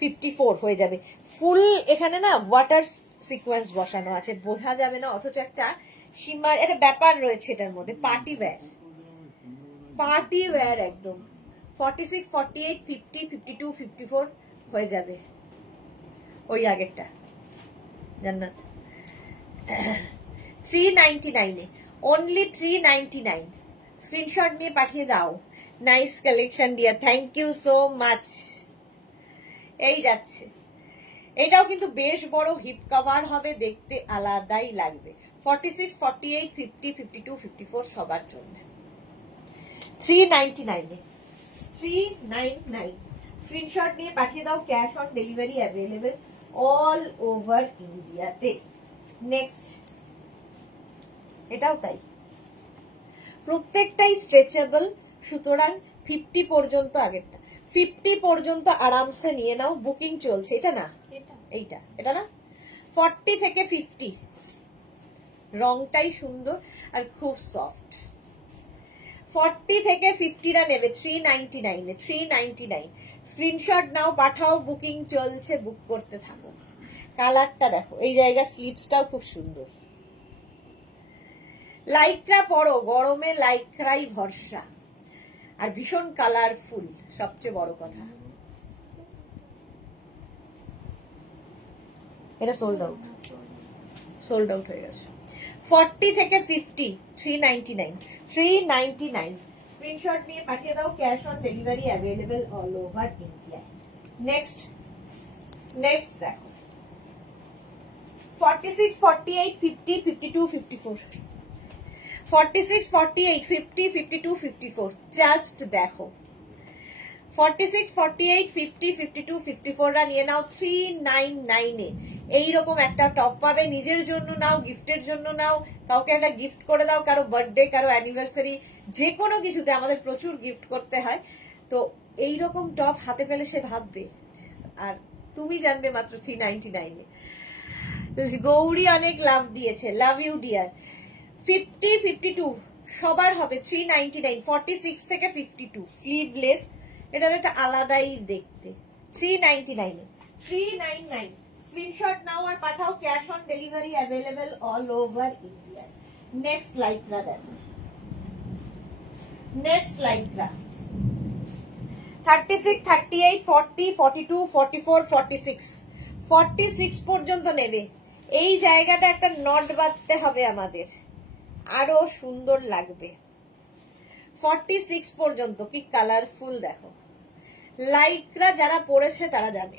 54 হয়ে যাবে। ফুল এখানে না ওয়াটার সিকোয়েন্স বসানো আছে, বোঝা যাবে না, অথচ একটা সীমার একটা ব্যাপার রয়েছে এটার মধ্যে। পার্টি ওয়্যার, পার্টি ওয়্যার একদম। 46, 48, 50, 52, 54 হয়ে যাবে। ওই আগেরটা জান্নাত 399 অনলি 399। স্ক্রিনশট নিয়ে পাঠিয়ে দাও। Nice collection dear, thank you so much. এই যাচ্ছে, এটাও কিন্তু বেশ বড় হিপ কভার হবে, দেখতে আলাদাই লাগবে। 46, 48, 50, 52, 54 সবার জন্য 399 399। স্ক্রিনশট নিয়ে পাঠিয়ে দাও, cash on delivery available all over ইন্ডিয়াতে। নেক্সট, এটাও তাই, প্রত্যেকটাই স্ট্রেচেবল, সুতরাং 50 পর্যন্ত, আগেরটা 50 পর্যন্ত আরামসে নিয়ে নাও। বুকিং চলছে, এটা না, এইটা, এটা না, 40 থেকে 50, রংটাই সুন্দর আর খুব সফট। 40 থেকে 50টা নেবে 399 399। স্ক্রিনশট নাও, পাঠাও, বুকিং চলছে, বুক করতে থাকো। কালারটা দেখো, এই জায়গার স্লিপসটাও খুব সুন্দর। লাইক্রা পরো, গরমে লাইক্রাই ভরসা, আর ভীষণ কালারফুল, সবচেয়ে বড় কথা। এটা সোল্ড আউট, সোল্ড আউট হয়ে গেছে। 40 থেকে 50 399 399। স্ক্রিনশট নিয়ে পাঠিয়ে দাও, cash on delivery available all over India. Next, next দেখো 46, 48, 50, 52, 54, 46, 48, 50, 52, 54। জাস্ট দেখো 46, 48, 50, 52, 54 রা নিয়ে নাও 399 এ। এইরকম একটা টপ পাবে, নিজের জন্য নাও, গিফটের জন্য নাও, কাউকে একটা গিফট করে দাও, কারো বার্থডে, কারো অ্যানিভার্সারি, যে কোনো কিছুতে আমাদের প্রচুর গিফট করতে হয়। তো এইরকম টপ হাতে পেলে সে ভাববে, আর তুমি জানবে মাত্র 399 এ। গৌরী অনেক লাভ দিয়েছে, লাভ ইউ ডিয়ার। 50, 52 সবার হবে 399। 46 থেকে 52 স্লিভলেস, এটার একটা আলাদাই দেখতে। 399 399। স্ক্রিনশট নাও আর পাঠাও, cash on delivery available all over India. Next Lycra দেখো, নেক্সট লাইক্রা 36, 38, 40, 42, 44, 46 46 পর্যন্ত নেবে। এই জায়গাটা একটা নট বাঁধতে হবে আমাদের, আরো সুন্দর লাগবে। 46 পর্যন্ত, কি কালারফুল দেখো। লাইক্রা যারা পড়েছে তারা জানে।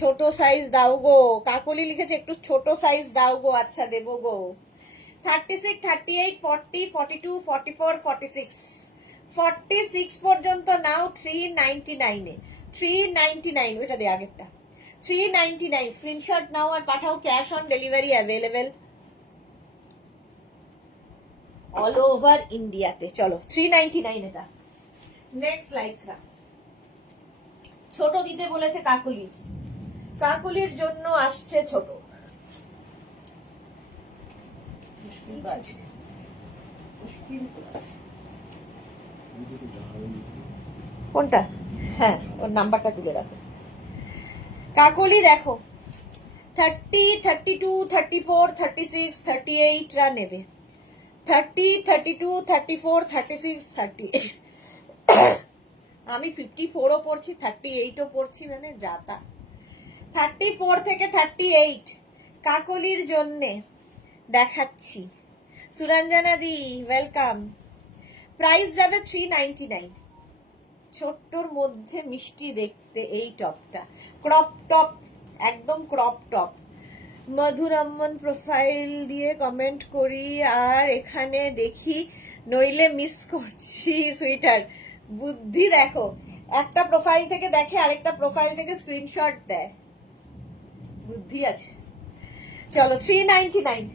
ছোট সাইজ দাও গো, কাকলি লিখেছে একটু ছোট সাইজ দাও গো, আচ্ছা দেবো গো। 36, 38, 40, 42, 44, 46 46 পর্যন্ত নাও 399 এ। 399, ওইটা দে আগেরটা। 399 স্ক্রিনশট নাও আর পাঠাও, cash on delivery available all over ইন্ডিয়াতে। চলো 399 এটা। নেক্সট লাইক্রা, ছোট দিতে বলেছে কাকুলি, কাকুলির জন্য আসছে ছোট। কোনটা? হ্যাঁ, ওর নাম্বারটা তুলে রাখো। কাকুলি দেখো 30, 32, 34, 36, 38 রা নেবে। 30, 32, 34, 36, 38। আমি 54ও পড়ছি, 38ও পড়ছি, মানে যাতা। 34 থেকে 38 কাকলির জন্যে দেখাচ্ছি। সুরঞ্জনা দি ওয়েলকাম। প্রাইস যাবে 399। ছোট্টর মধ্যে মিষ্টি দেখতে এই টপটা, ক্রপ টপ, একদম ক্রপ টপ। মধুরম্মন প্রোফাইল দিয়ে কমেন্ট করি আর এখানে দেখি, নইলে মিস করছি। সুইটার বুদ্ধি দেখো, একটা প্রোফাইল থেকে দেখে আরেকটা প্রোফাইল থেকে স্ক্রিনশট দেয়, বুদ্ধি আছে। চলো 399।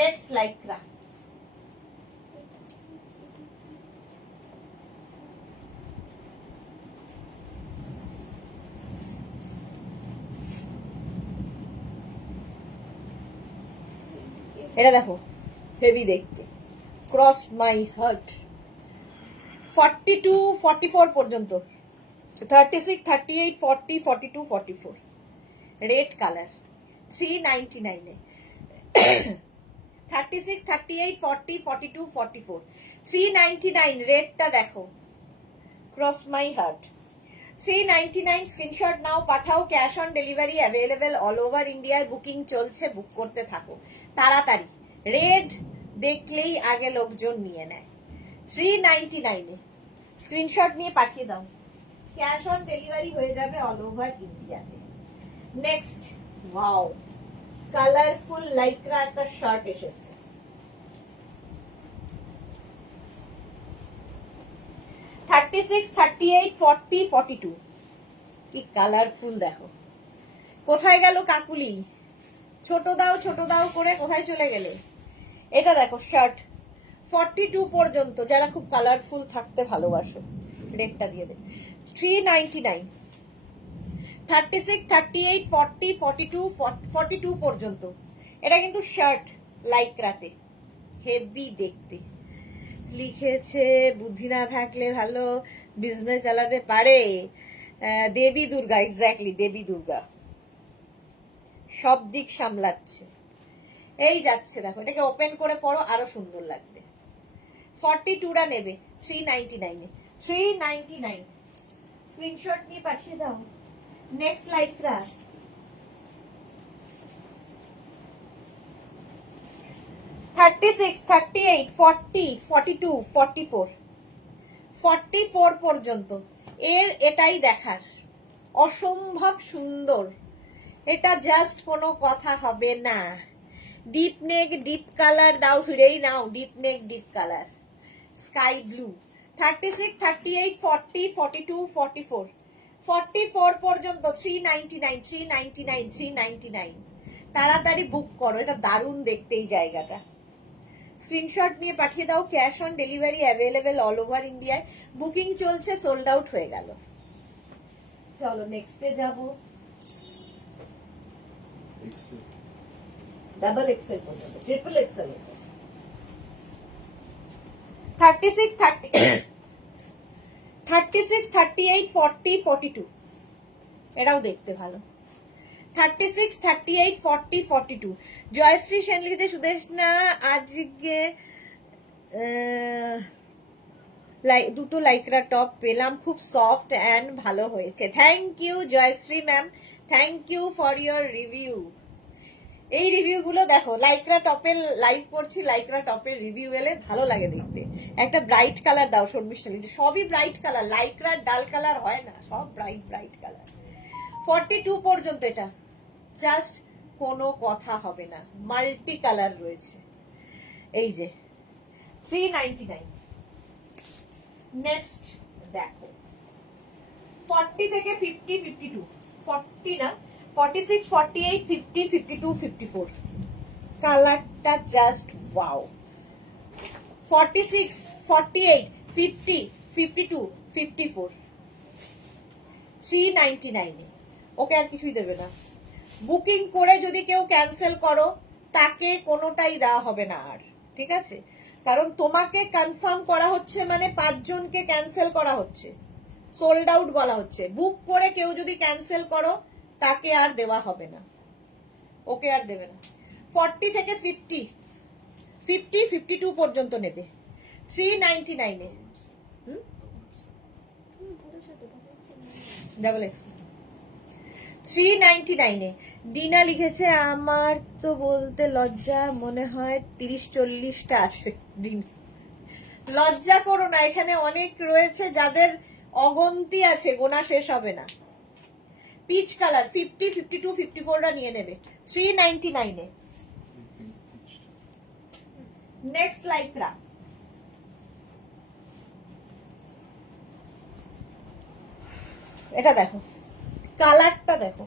নেক্সট লাইক্রা, এটা দেখো হেভি দেখতে, ক্রস মাই হার্ট। 42, 44 পর্যন্ত, 36, 38, 40, 42, 44, রেড কালার 399 এ। 36, 38, 40, 42, 44, 399 রেডটা দেখো, ক্রস মাই হার্ট। 399 স্ক্রিনশট নাও, পাঠাও, cash on delivery available all over ইন্ডিয়ায়, বুকিং চলছে, বুক করতে থাকো তাড়াতাড়ি। রেড দেখলেই আগে লোকজন নিয়ে নেয়। 399 এ স্ক্রিনশট নিয়ে পাঠিয়ে দাও, ক্যাশ অন ডেলিভারি হয়ে যাবে অল ওভার ইন্ডিয়াতে। নেক্সট, ওয়াও, কালারফুল লাইক্রা একটা শার্ট এসেছে। 36, 38, 40, 42, কি কালারফুল দেখো। কোথায় গেল কাকুলি? ছোট দাও করে কোথায় চলে গেলে? এটা দেখো শার্ট 42 পর্যন্ত, যারা খুব কালারফুল থাকতে ভালোবাসো রেটটা দিয়ে দে। 399, 36, 38, 40, 42, 42 পর্যন্ত। এটা কিন্তু শার্ট লাইক্রাতে, হেভি দেখতে। লিখেছে বুদ্ধি না থাকলে ভালো বিজনেস চালাতে পারে, দেবী দুর্গা। এক্স্যাক্টলি, দেবী দুর্গা সব দিক সামলাচ্ছে। এই যাচ্ছে দেখো, এটাকে ওপেন করে পড়ো, আরো সুন্দর লাগবে। 42টা নেবে 399 এ। 399 স্ক্রিনশট নিয়ে পাঠিয়ে দাও। নেক্সট লাইক্রা, 36, 38, 40, 42, 44, 44 পর্যন্ত। এটাই দেখার, অসম্ভব সুন্দর। এটা জাস্ট কোনো কথা হবে না। ডিপ নেক, ডিপ কালার দাও, সুরেই নাও, deep neck, deep colour sky blue. 36, 38, 40, 42, 44, 44 পর্যন্ত। 399, 399, 399 তাড়াতাড়ি বুক করো, এটা দারুণ দেখতে এই জায়গাটা। স্ক্রিনশট নিয়ে পাঠিয়ে দাও, cash on delivery available all over ইন্ডিয়ায়, বুকিং চলছে, সোল্ড আউট হয়ে গেল। চলো নেক্সটে যাব। ডাবল এক্সেল পর্যন্ত, ট্রিপল এক্সেল। 36, 36, 38, 40, 42 এটাও দেখতে ভালো। 36, 38, 40, 42। জয়শ্রী সেন লিখতে, সুদেশনা আজকে দুটো লাইক্রা টপ পেলাম, খুব সফট অ্যান্ড ভালো হয়েছে। Thank you Joyshree ma'am, thank you for your review. এই রিভিউ গুলো দেখো, লাইক্রা টপের লাইভ করছি, লাইক্রা টপের রিভিউ এলে ভালো লাগে দেখতে। একটা ব্রাইট কালার দাও শর্মিষ্ঠা, সবই ব্রাইট কালার, লাইক্রার ডাল কালার হয় না, সব ব্রাইট ব্রাইট কালার। 42 পর্যন্ত, এটা জাস্ট কোনো কথা হবে না, মাল্টি কালার রয়েছে। এই যে 399। নেক্সট দেখো, 40 থেকে 50, 52, 40 না, 46, 48, 50, 52, 54 কালারটা জাস্ট ওয়াও। 46, 48, 50, 52, 54, 399 এ। ওকে আর কিছুই দেবে না। বুকিং করে যদি কেউ ক্যান্সেল করো, তাকে কোনোটাই দেওয়া হবে না আর, ঠিক আছে? কারণ তোমাকে কনফার্ম করা হচ্ছে মানে 5 জনকে ক্যান্সেল করা হচ্ছে, সোল্ড আউট বলা হচ্ছে। বুক করে কেউ যদি ক্যান্সেল করো, তাকে আর দেওয়া হবে না, ওকে আর দেবে না। 40 থেকে 50, 50, 52 পর্যন্ত নেবে 399 এ। ডাবল এক্স 399 এ। ডিনা লিখেছে, আমার তো বলতে লজ্জা মনে হয় 30-40টা আছে। দিন লজ্জা করো না, এখানে অনেক রয়েছে যাদের অগন্তি আছে, গোনা শেষ হবে না। পিচ কালার 50, 52, 54টা নিয়ে নেবে 399 এ। নেক্সট লাইক্রা, এটা দেখো, কালারটা দেখো,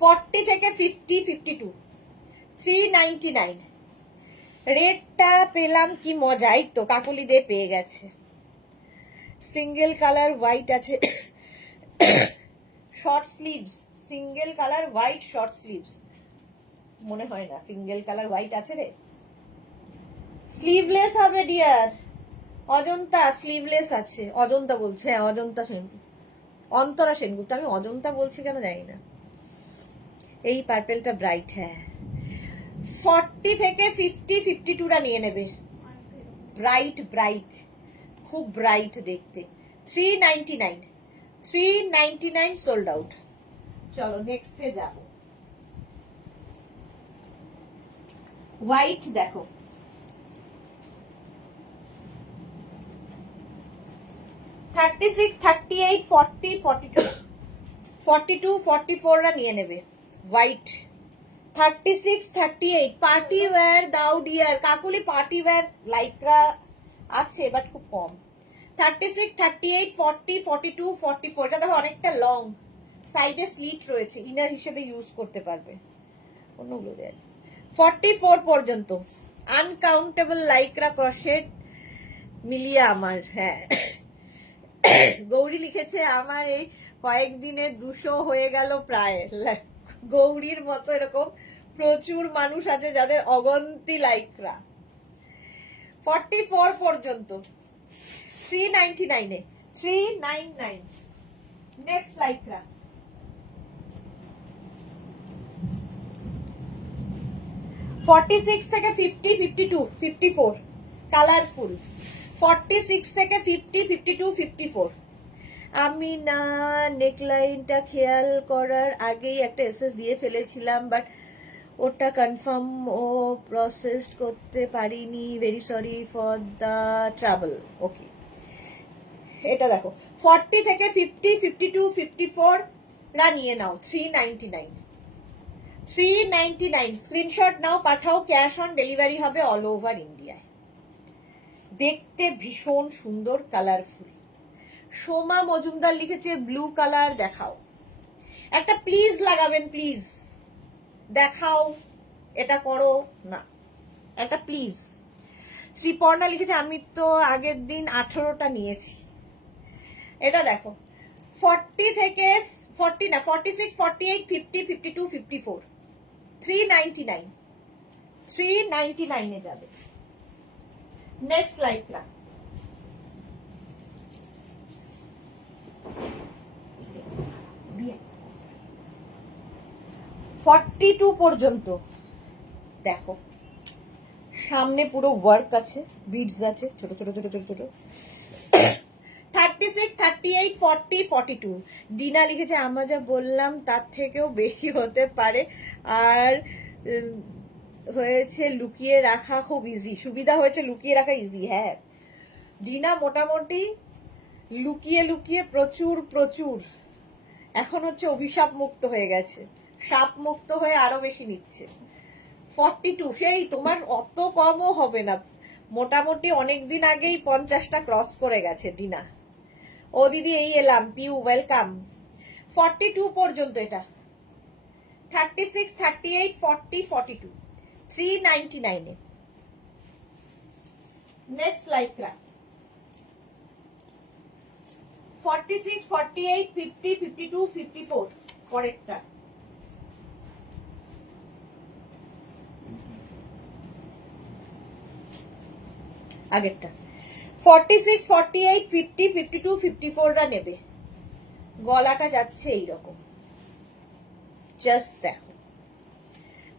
40 থেকে 50, 52, 399। রেডটা পেলাম, কি মজা। এই তো কাকুলি দিয়ে পেয়ে গেছে। সিঙ্গেল কালার হোয়াইট আছে, short sleeves, single colour white short sleeves. মনে হয় না সিঙ্গেল কালার হোয়াইট আছে রে, স্লিভলেস হবে ডিয়ার, অজন্তা স্লিভলেস আছে, অজন্তা বলছে, হ্যাঁ অজন্তা সেনগুপ্ত, অন্তরা সেনগুপ্ত, আমি অজন্তা বলছি কেন জানি না। এই পার্পেলটা ব্রাইট, হ্যাঁ 40 থেকে 50, 52টা নিয়ে নেবে, ব্রাইট ব্রাইট, খুব ব্রাইট দেখতে। 399, 399 সোল্ড আউট। চলো নেক্সটে যাব। হোয়াইট দেখো, থার্টি সিক্স, 38, 40, 42, 42, 44রা নিয়ে নেবে হোয়াইট। 36, 38 পার্টি ওয়্যার দাও ডিয়ার, কাকুলি পার্টি ওয়্যার লাইকরা আছে বাট খুব কম। 36, 38, 40, 42, 44, এটা দেখো অনেকটা লং, সাইডে স্লিট রয়েছে, ইনার হিসেবে ইউজ করতে পারবে, অন্যগুলো দেয়। 44 পর্যন্ত আনকাউন্টেবল লাইকরা ক্রশেট মিলিয়ে আমার, হ্যাঁ গৌরী লিখেছে আমার এই কয়েকদিনে 200 হয়ে গেল প্রায়। গৌরীর মতো এরকম প্রচুর মানুষ আছে যাদের অগন্তি লাইকরা। 44 পর্যন্ত 399 এ 399 নেক্সট লাইকরা। 46 থেকে 50, 52, 54 কালারফুল। 46 থেকে 50, 52, 54। আমি না নেকলাইনটা খেয়াল করার আগেই একটা এসএস দিয়ে ফেলেছিলাম, বাট ওটা কনফার্ম ও প্রসেস করতে পারিনি, very sorry for the trouble. Okay, এটা দেখো 40 থেকে 50, 52, 54 রা নিয়ে নাও, 399, 399 স্ক্রিনশট নাও, পাঠাও, ক্যাশ অন ডেলিভারি হবে অল ওভার ইন্ডিয়ায়। দেখতে ভীষণ সুন্দর, কালারফুল। সোমা মজুমদার লিখেছে ব্লু কালার দেখাও, একটা প্লিজ লাগাবেন, প্লিজ দেখাও, এটা করো না, একটা প্লিজ। শ্রীপর্ণা লিখেছে আমি তো আগের দিন 18টা নিয়েছি। এটা দেখো 40 থেকে 40 না 46, 48, 50, 52, 54, 399, 399 এ যাবে। নেক্সট লাইকটা 42 পর্যন্ত দেখো, সামনে পুরো ওয়ার্ক আছে, বিডস আছে ছোট ছোট ছোট ছোট ছোট। 36, 38, 40, 42 ডিনা লিখেছে আমরা যা বললাম তার থেকেও বেশি হতে পারে, আর হয়েছে লুকিয়ে রাখা খুব ইজি, সুবিধা হয়েছে লুকিয়ে রাখা ইজি। হ্যাঁ ডিনা মোটামুটি লুকিয়ে লুকিয়ে প্রচুর প্রচুর, এখন হচ্ছে অভিশাপ মুক্ত হয়ে গেছে, সাপ মুক্ত হয়ে আরো বেশি নিচ্ছে। 42 সেই তোমার অত কমও হবে না, মোটামুটি অনেকদিন আগেই 50টা ক্রস করে গেছে ডিনা। ও দিদি এই এলাম, পিউ ওয়েলকাম। 42 পর্যন্ত এটা, 36, 38, 40, 42, 399 এ। নেক্সট লাইকরা 46, 48, 50, 52, 54 পরেরটা। আগেরটা 46, 48, 50, 52, 54 রা নেবে। গলাটা যাচ্ছে এইরকম, জাস্ট দেখো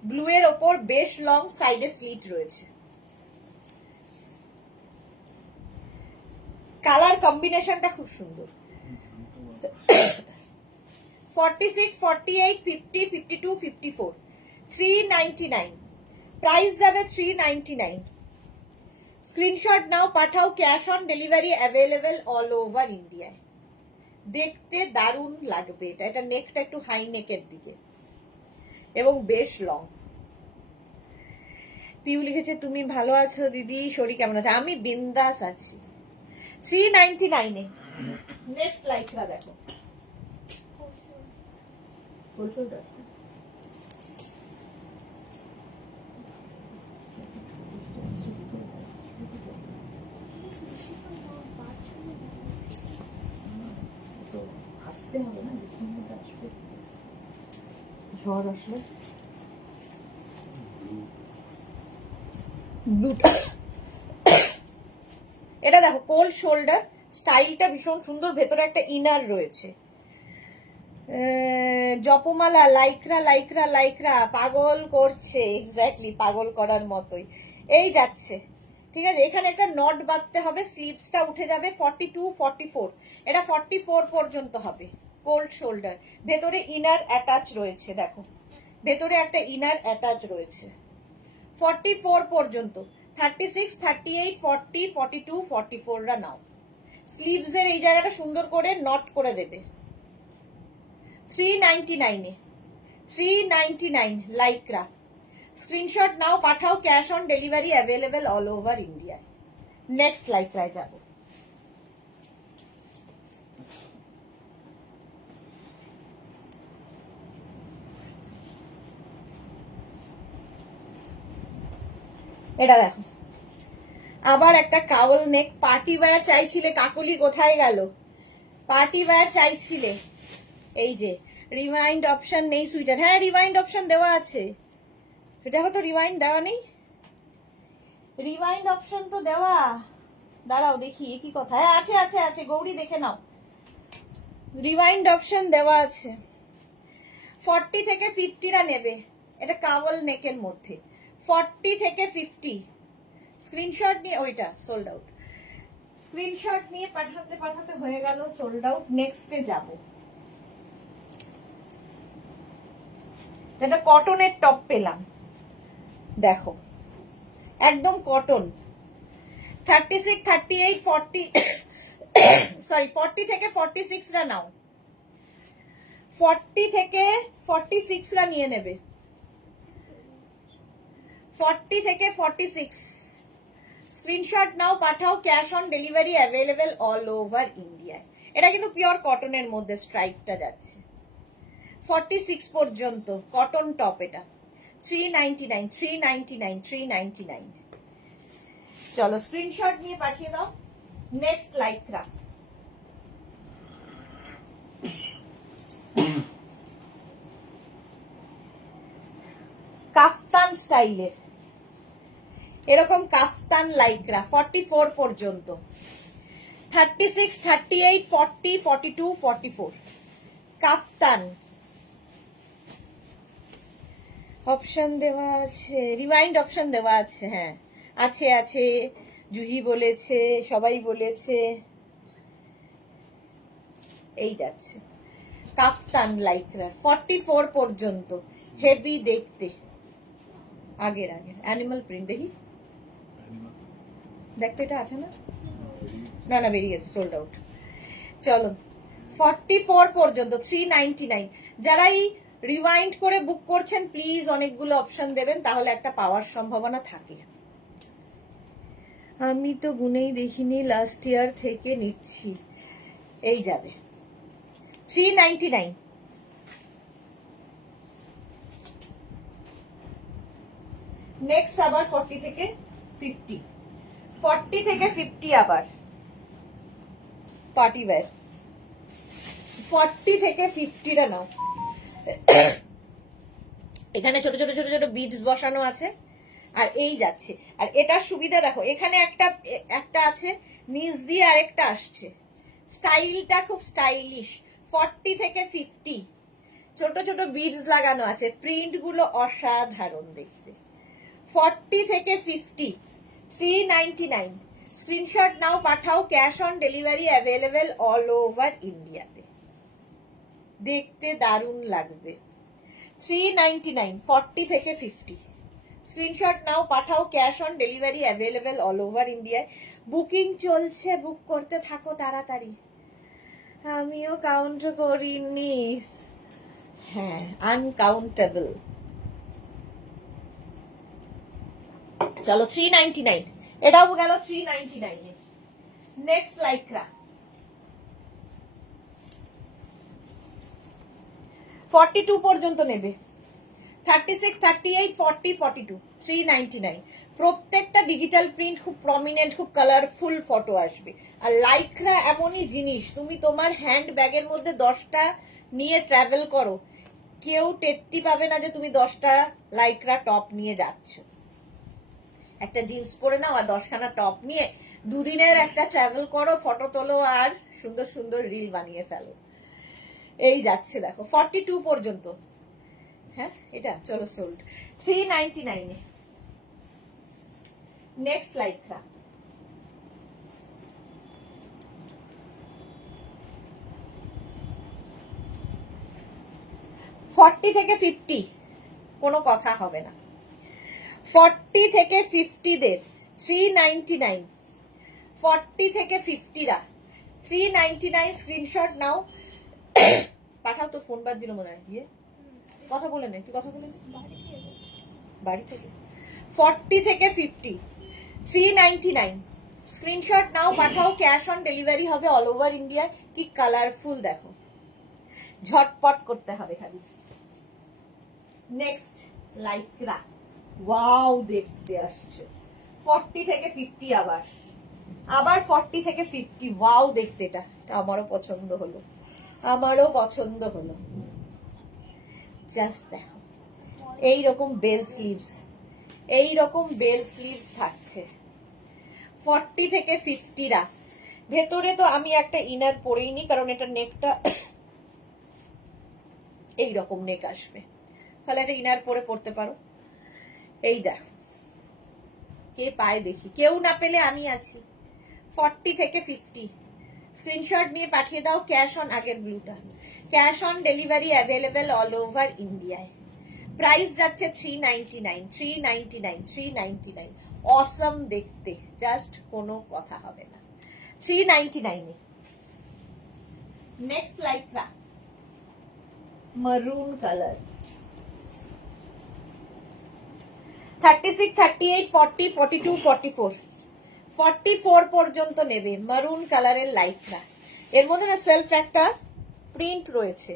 ব্লু এর ওপর বেশ লং, সাইডে স্লিট রয়েছে, কালার কম্বিনেশনটা খুব সুন্দর। 46, 48, 50, 52, 54, 399 প্রাইস যাবে 399। স্ক্রিনশট নাও, পাঠাও, cash on delivery available all over ইন্ডিয়ায়। দেখতে দারুণ লাগবে এটা, এটা নেকটা একটু হাই নেকের দিকে এবং বেশ লং। পিউ লিখেছে তুমি ভালো আছো দিদি, শরীর কেমন আছে? আমি বিন্দাস আছি। 399 এ নেক্সট লাইকটা দেখো, আসতে হবে না, আসবে ঝড় আসলে। ব্লুটা শোল্ডার, স্টাইলটা ভীষণ সুন্দর, ভেতরে একটা ইনার রয়েছে। জপমালা, লাইক্রা লাইক্রা লাইক্রা, পাগল করছে, এক্স্যাক্টলি পাগল করার মতোই। এই যাচ্ছে, ঠিক আছে। এখানে একটা নট বাঁধতে হবে, স্লিভসটা উঠে যাবে 42 44, এটা 44 পর্যন্ত হবে। কোল্ড শোল্ডার, ভেতরে ইনার অ্যাটাচ রয়েছে, দেখো ভেতরে একটা ইনার অ্যাটাচ রয়েছে। 44 পর্যন্ত, 36 38 40 42 44রা নাও। স্লিভস এর এই জায়গাটা সুন্দর করে নট করে দেবে। 399 399 লাইক্রা। স্ক্রিনশট নাও, পাঠাও, cash on delivery available all over India. Next লাইক্রায় যাব। এটা দেখো, আবার একটা কাউল নেক। পার্টি ওয়্যার চাইছিলে, কাকুলি কোথায় গেল? পার্টি ওয়্যার চাইছিলে। এই যে রিওয়াইন্ড অপশন নেই সুইটার, হ্যাঁ রিওয়াইন্ড অপশন দেওয়া আছে। এটা তো রিওয়াইন্ড দেওয়া নেই, রিওয়াইন্ড অপশন তো দেওয়া। দাঁড়াও দেখি কি কথা, হ্যাঁ আছে আছে আছে, গৌরী দেখে নাও, রিওয়াইন্ড অপশন দেওয়া আছে। 40 থেকে 50রা নেবে, এটা কাওয়াল নেকের মধ্যে। 40 থেকে 50 স্ক্রিনশট নিয়ে, ওইটা সোল্ড আউট। স্ক্রিনশট নিয়ে পাঠাতে পাঠাতে হয়ে গেল সোল্ড আউট। নেক্সটে যাব। এটা কটনের টপ পেলাম, দেখো একদম কটন। 36 38 40 সরি 40 থেকে 46রা নাও, 40 থেকে 46রা নিয়ে নেবে। 40 থেকে 46 স্ক্রিনশট নাও, পাঠাও, cash on delivery available all over India. এটা কিন্তু পিওর কটনের মধ্যে স্ট্রাইপটা যাচ্ছে। 46 পর্যন্ত কটন টপ, এটা 399 399 399। চলো স্ক্রিনশট নিয়ে পাঠিয়ে দাও। Next Lycra. কাফতান স্টাইলের, এরকম কাফতান লাইক্রা 44 পর্যন্ত। 36 38 40 42 44 কাফতান। অপশন দেওয়া আছে, রিওয়াইন্ড অপশন দেওয়া আছে, হ্যাঁ আছে আছে, জুহি বলেছে, সবাই বলেছে। এই যাচ্ছে কাফতান লাইক্রা 44 পর্যন্ত, হেভি দেখতে। আগের অ্যানিমাল প্রিন্ট দেখি, দেখতে এটা আছে না? না না বেরিয়ে গেছে, সোল্ড আউট। চলো 44 পর্যন্ত 399। যারা এই রিওয়াইন্ড করে বুক করছেন প্লিজ অনেকগুলো অপশন দেবেন, তাহলে একটা পাওয়ার সম্ভাবনা থাকে। আমি তো গুনেই দেখিনি, লাস্ট ইয়ার থেকে নিচ্ছি। এই যাবে 399। নেক্সট আবার 40 থেকে 50, 40 থেকে 50 আবার পার্টি ওয়্যার। 40 থেকে 50টা নাও। এখানে ছোট ছোট ছোট ছোট বিডস বসানো আছে, আর এই যাচ্ছে। আর এটার সুবিধা দেখো, এখানে একটা আছে, নিচ দিয়ে আরেকটা আসছে। স্টাইলটা খুব স্টাইলিশ। 40 থেকে 50 ছোট ছোট বিডস লাগানো আছে, প্রিন্ট গুলো অসাধারণ দেখতে। 40 থেকে 50 399। স্ক্রিনশট নাও, পাঠাও, cash on delivery available all over ইন্ডিয়াতে। দেখতে দারুণ লাগবে। 399 40 থেকে 50 স্ক্রিনশট নাও, পাঠাও, cash on delivery available all over ইন্ডিয়ায়। বুকিং চলছে, বুক করতে থাকো তাড়াতাড়ি। আমিও কাউন্ট করিনি, হ্যাঁ আনকাউন্টেবল। চলো 399, এটাও গেল 399। নেক্সট লাইক্রা 42 পর্যন্ত নেবে। 36 38 40 42 399। প্রত্যেকটা ডিজিটাল প্রিন্ট, খুব প্রমিনেন্ট, খুব কালারফুল ফটো আসবে। আর লাইক্রা এমনই জিনিস, তুমি তোমার হ্যান্ড ব্যাগের মধ্যে 10টা নিয়ে ট্রাভেল করো, কেউ টেট্টি পাবে না যে তুমি 10টা লাইক্রা টপ নিয়ে যাচ্ছ। একটা জিন্স পরে নাও আর 10খানা টপ নিয়ে দুদিনের একটা ট্রাভেল করো, ফটো তোলো আর সুন্দর সুন্দর রিল বানিয়ে ফেলো। এই যাচ্ছে দেখো 42 পর্যন্ত। হ্যাঁ এটা চলো সোল্ড 399 এ। নেক্সট লাইক্রা, ফর্টি থেকে 50 কোনো কথা হবে না। 40 থেকে 50 দের 399, 40 থেকে 50 রা 399 স্ক্রিনশট নাও, পাঠাও। তো ফোন বাদ দিল মনে হয়, গিয়ে কথা বলে নে, তুই কথা বলে নে বাড়ি থেকে। 40 থেকে 50 399 স্ক্রিনশট নাও, পাঠাও। ক্যাশ অন ডেলিভারি হবে অল ওভার ইন্ডিয়া। কি কালারফুল দেখো, ঝটপট করতে হবে খালি। নেক্সট লাইক্রা, ওয়াও দেখতে আসছে 40 থেকে 50, আবার 40 থেকে 50, ওয়াও দেখতে। এটা আমারও পছন্দ হলো, আমারও পছন্দ হলো। জাস্ট দেখো এইরকম বেল স্লিভস, এইরকম বেল স্লিভস থাকছে 40 থেকে 50 রা। ভেতরে তো আমি একটা ইনার পরেইনি, কারণ এটা নেকটা এইরকম নেক আসবে, তাহলে একটা ইনার পরে পড়তে পারো। এই দেখো, কে পায় দেখি, কেউ না পেলে আমি আছি। 40 থেকে 50 স্ক্রিনশট নিয়ে পাঠিয়ে দাও। ক্যাশ অন, আগের ব্লুটা, cash on delivery available all over ইন্ডিয়ায়। প্রাইস যাচ্ছে 399, 399, 399। অসম দেখতে, জাস্ট কোনো কথা হবে না। 399 এ। নেক্সট লাইক্রা, maroon color, 36, 38, 40, 42, 44, 44 পর্যন্ত নেবে মারুন কালারের লাইক্রা। এর মধ্যে না সেলফ একটা প্রিন্ট রয়েছে,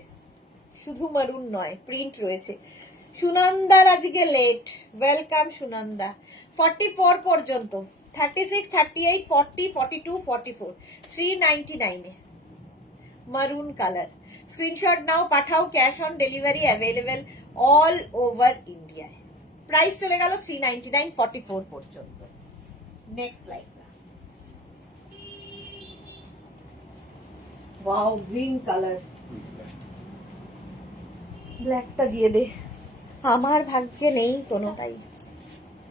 শুধু মারুন নয়, প্রিন্ট রয়েছে। সুনন্দার আজকে লেট, ওয়েলকাম সুনন্দা। 44 পর্যন্ত, 36, 38, 40, 42, 44, 399 এ মারুন কালার। স্ক্রিনশট নাও, পাঠাও। Cash on delivery available all over ইন্ডিয়ায়। প্রাইস চলে গেল 399, 44 পর্যন্ত। Next like, wow green colour, ব্ল্যাকটা দিয়ে দে, আমার ভাগ্যে নেই কোনোটাই।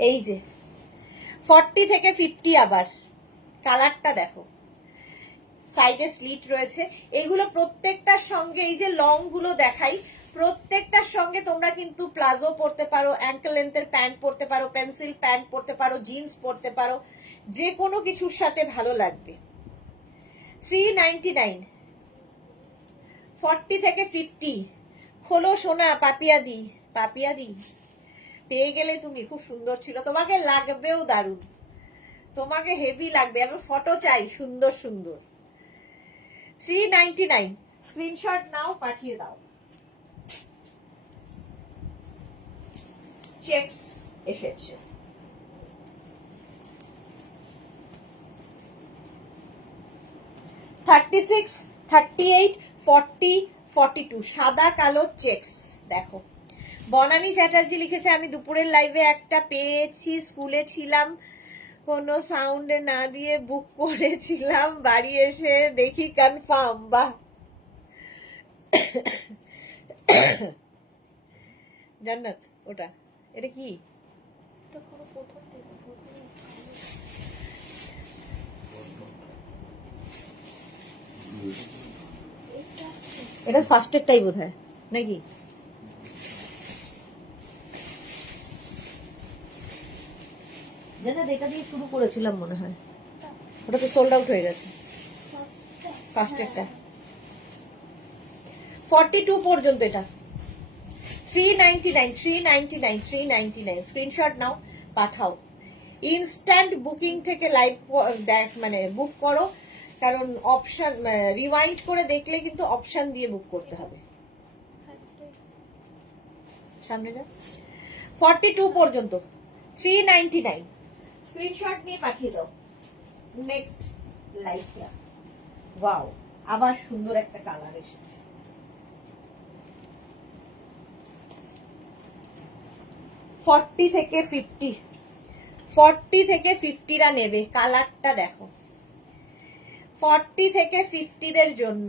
এই যে 40 থেকে 50, আবার কালারটা দেখো, সাইডে স্লিট রয়েছে। এইগুলো প্রত্যেকটার সঙ্গে, এই যে লং গুলো দেখাই, প্রত্যেকটার সঙ্গে তোমরা কিন্তু প্লাজো পরতে পারো, অ্যাঙ্কেল লেন্থের প্যান্ট পরতে পারো, পেন্সিল প্যান্ট পরতে পারো, জিন্স পরতে পারো, যে কোনো কিছুর সাথে ভালো লাগবে। 399, 40 থেকে 50। খোলো সোনা, পাপিয়া দি, পাপিয়া দি পেয়ে গেলে তুমি, খুব সুন্দর ছিল, তোমাকে লাগবেও দারুণ, তোমাকে হেভি লাগবে। আমি ফটো চাই সুন্দর সুন্দর। 399 স্ক্রিনশট নাও, পাঠিয়ে দাও। চেকস এসেছে, $36, 38, 40, 42 সাদা কালো চেকস। দেখো বনানী চ্যাটার্জি লিখেছে, আমি দুপুরের লাইভে একটা পেয়েছি, স্কুলে ছিলাম, কোনো সাউন্ডে না দিয়ে বুক করেছিলাম, বাড়ি এসে দেখি কনফার্ম। বাহ, জান্নাত ওটা, এটা কি? এটা ফার্স্টেরটাই বোধ হয় নাকি? জান্নাত এটা দিয়ে শুরু করেছিলাম মনে হয়, ওটা তো সোল্ড আউট হয়ে গেছে ফার্স্টেরটা। 42 পর্যন্ত এটা 399, 399, 399 স্ক্রিনশট নাও, পাঠাও। ইনস্ট্যান্ট বুকিং থেকে লাইভ মানে বুক করো, কারণ অপশন রিওয়াইন্ড করে দেখলে কিন্তু অপশন দিয়ে বুক করতে হবে। সামনে যা, 42 পর্যন্ত 399 স্ক্রিনশট নিয়ে পাঠিয়ে দাও। নেক্সট লাইভ, ওয়াও আবার সুন্দর একটা কালার এসেছে। $40 থেকে 50, 40 থেকে 50রা নেবে, কালারটা দেখো। 40 থেকে 50দের জন্য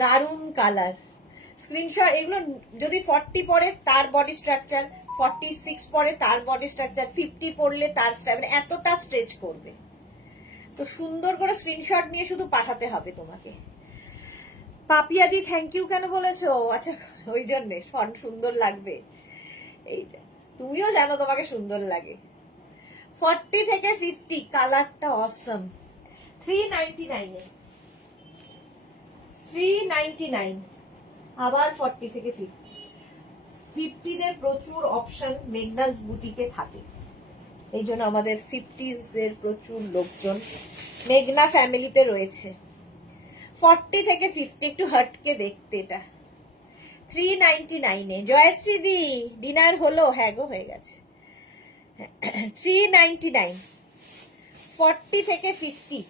দারুন কালার। স্ক্রিনশট, এগুলো যদি 40 পরে তার বডি স্ট্রাকচার, 46 পরে তার বডি স্ট্রাকচার, 50 পরলে তার স্টাইল, মানে এতটা স্ট্রেচ করবে। তো সুন্দর করে স্ক্রিনশট নিয়ে শুধু পাঠাতে হবে তোমাকে। পাপিয়াদি থ্যাংক ইউ কেন বলেছো? আচ্ছা, ওই জন্যে ফন্ট সুন্দর লাগবে। এই যে তুমিও জানো তোমাকে সুন্দর লাগে। 40 থেকে 50, কালারটা অসম। 399 এ, 399। আবার 40 থেকে 50 দের প্রচুর অপশন মেঘনাস বুটিকে থাকে, এই জন্য আমাদের 50s এর প্রচুর লোকজন মেঘনা ফ্যামিলিতে রয়েছে। 40 থেকে 50 একটু হটকে দেখতে এটা। 399 এ। জয়শ্রী দি ডিনার হলো? হ্যাঁ গো, হয়ে গেছে। 399, 40 থেকে 50,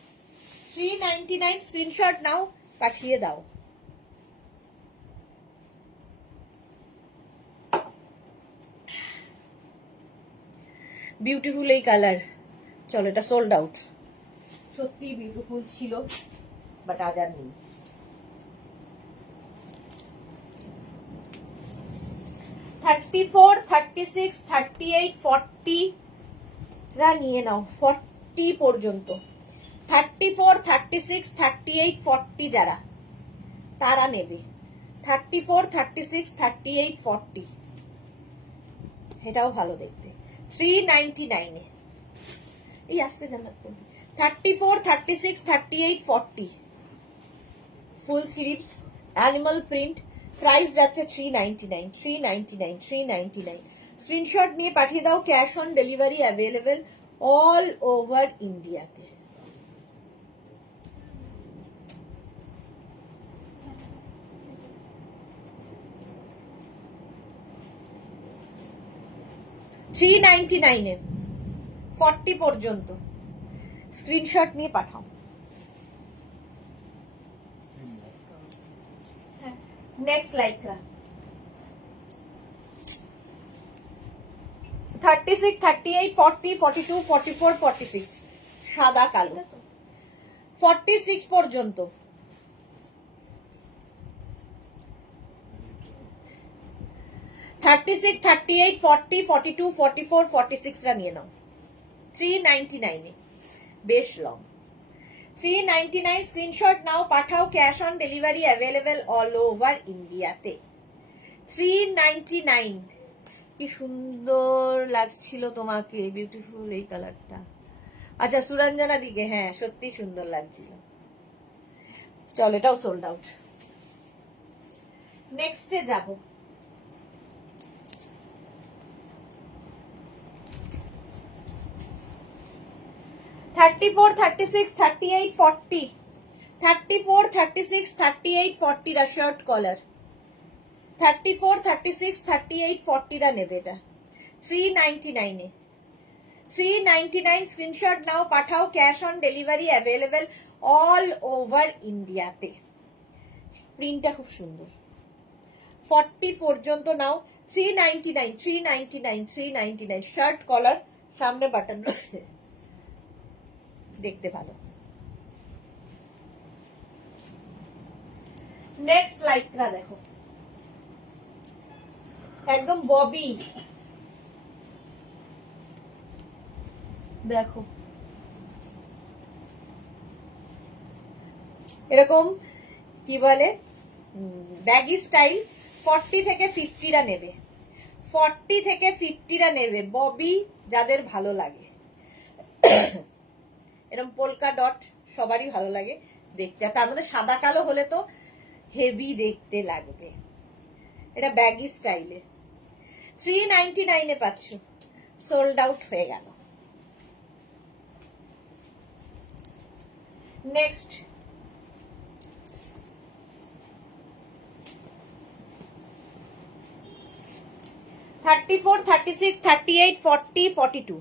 399। স্ক্রিনশট নাও, পাঠিয়ে দাও। বিউটিফুল এই কালার। চলো, এটা সোল্ড আউট। সত্যি বিউটিফুল ছিল, বাট আজ আর নেই। 34, 36, 38, 40 রা নিয়ে নাও, 40 পর্যন্ত। 34, 36, 38, 40 যারা, তারা নেবে। 34, 36, 38, 40, এটাও ভালো দেখতে। 399 এ। এই আসতে জানা। 34, 36, 38, 40 ফুল স্লিভস, অ্যানিমাল প্রিন্ট। প্রাইস যাচ্ছে 399, 399, 399। স্ক্রিনশট নিয়ে পাঠিয়ে দাও। Cash on delivery available all over ইন্ডিয়াতে। $399 এ 40 পর্যন্ত। স্ক্রিনশট নিয়ে পাঠাও। নেক্সট লাইকরা 36, 38, 40, 42, 44, 46 সাদা কালো। 46 পর্যন্ত। 36, 38, 40, 42, 44, 46 রা নিয়ে নাও। 399 এ, বেশ লং। 399 স্ক্রিনশট নাও, পাঠাও। Cash on delivery available all over ইন্ডিয়াতে। 399। কি সুন্দর লাগছিল তোমাকে, বিউটিফুল এই কালারটা। আচ্ছা, সুরঞ্জনা দিকে, হ্যাঁ সত্যি সুন্দর লাগছিল। চল, এটাও সোল্ড আউট। নেক্সটে যাব। $34, 36, 38, 40, 34, 36, 38, 40 রা শার্ট কলার। 34, 36, 38, 40 রা নেবে এটা। 399 এ। 399 স্ক্রিনশট নাও, পাঠাও। Cash on delivery available all over ইন্ডিয়াতে। প্রিন্টটা খুব সুন্দর। 40 পর্যন্ত নাও। 399, 399, 399 শার্ট কলার, সামনে বাটন রয়েছে, দেখতে ভালো। নেক্সট লাইকরা দেখো, একদম ববি। দেখো এরকম কি বলে, ব্যাগি স্টাইল। 40 থেকে 50 রা নেবে, 40 থেকে 50 রা নেবে। ববি যাদের ভালো লাগে, এরকম পোলকা ডট সবারই ভালো লাগে দেখতে। তার মধ্যে সাদা কালো হলে তো হেভি দেখতে লাগবে। এটা ব্যাগি স্টাইলে। 399 এ পাচ্ছ। সোল্ড আউট হয়ে গেল। নেক্সট 34, 36, 38, 40, 42,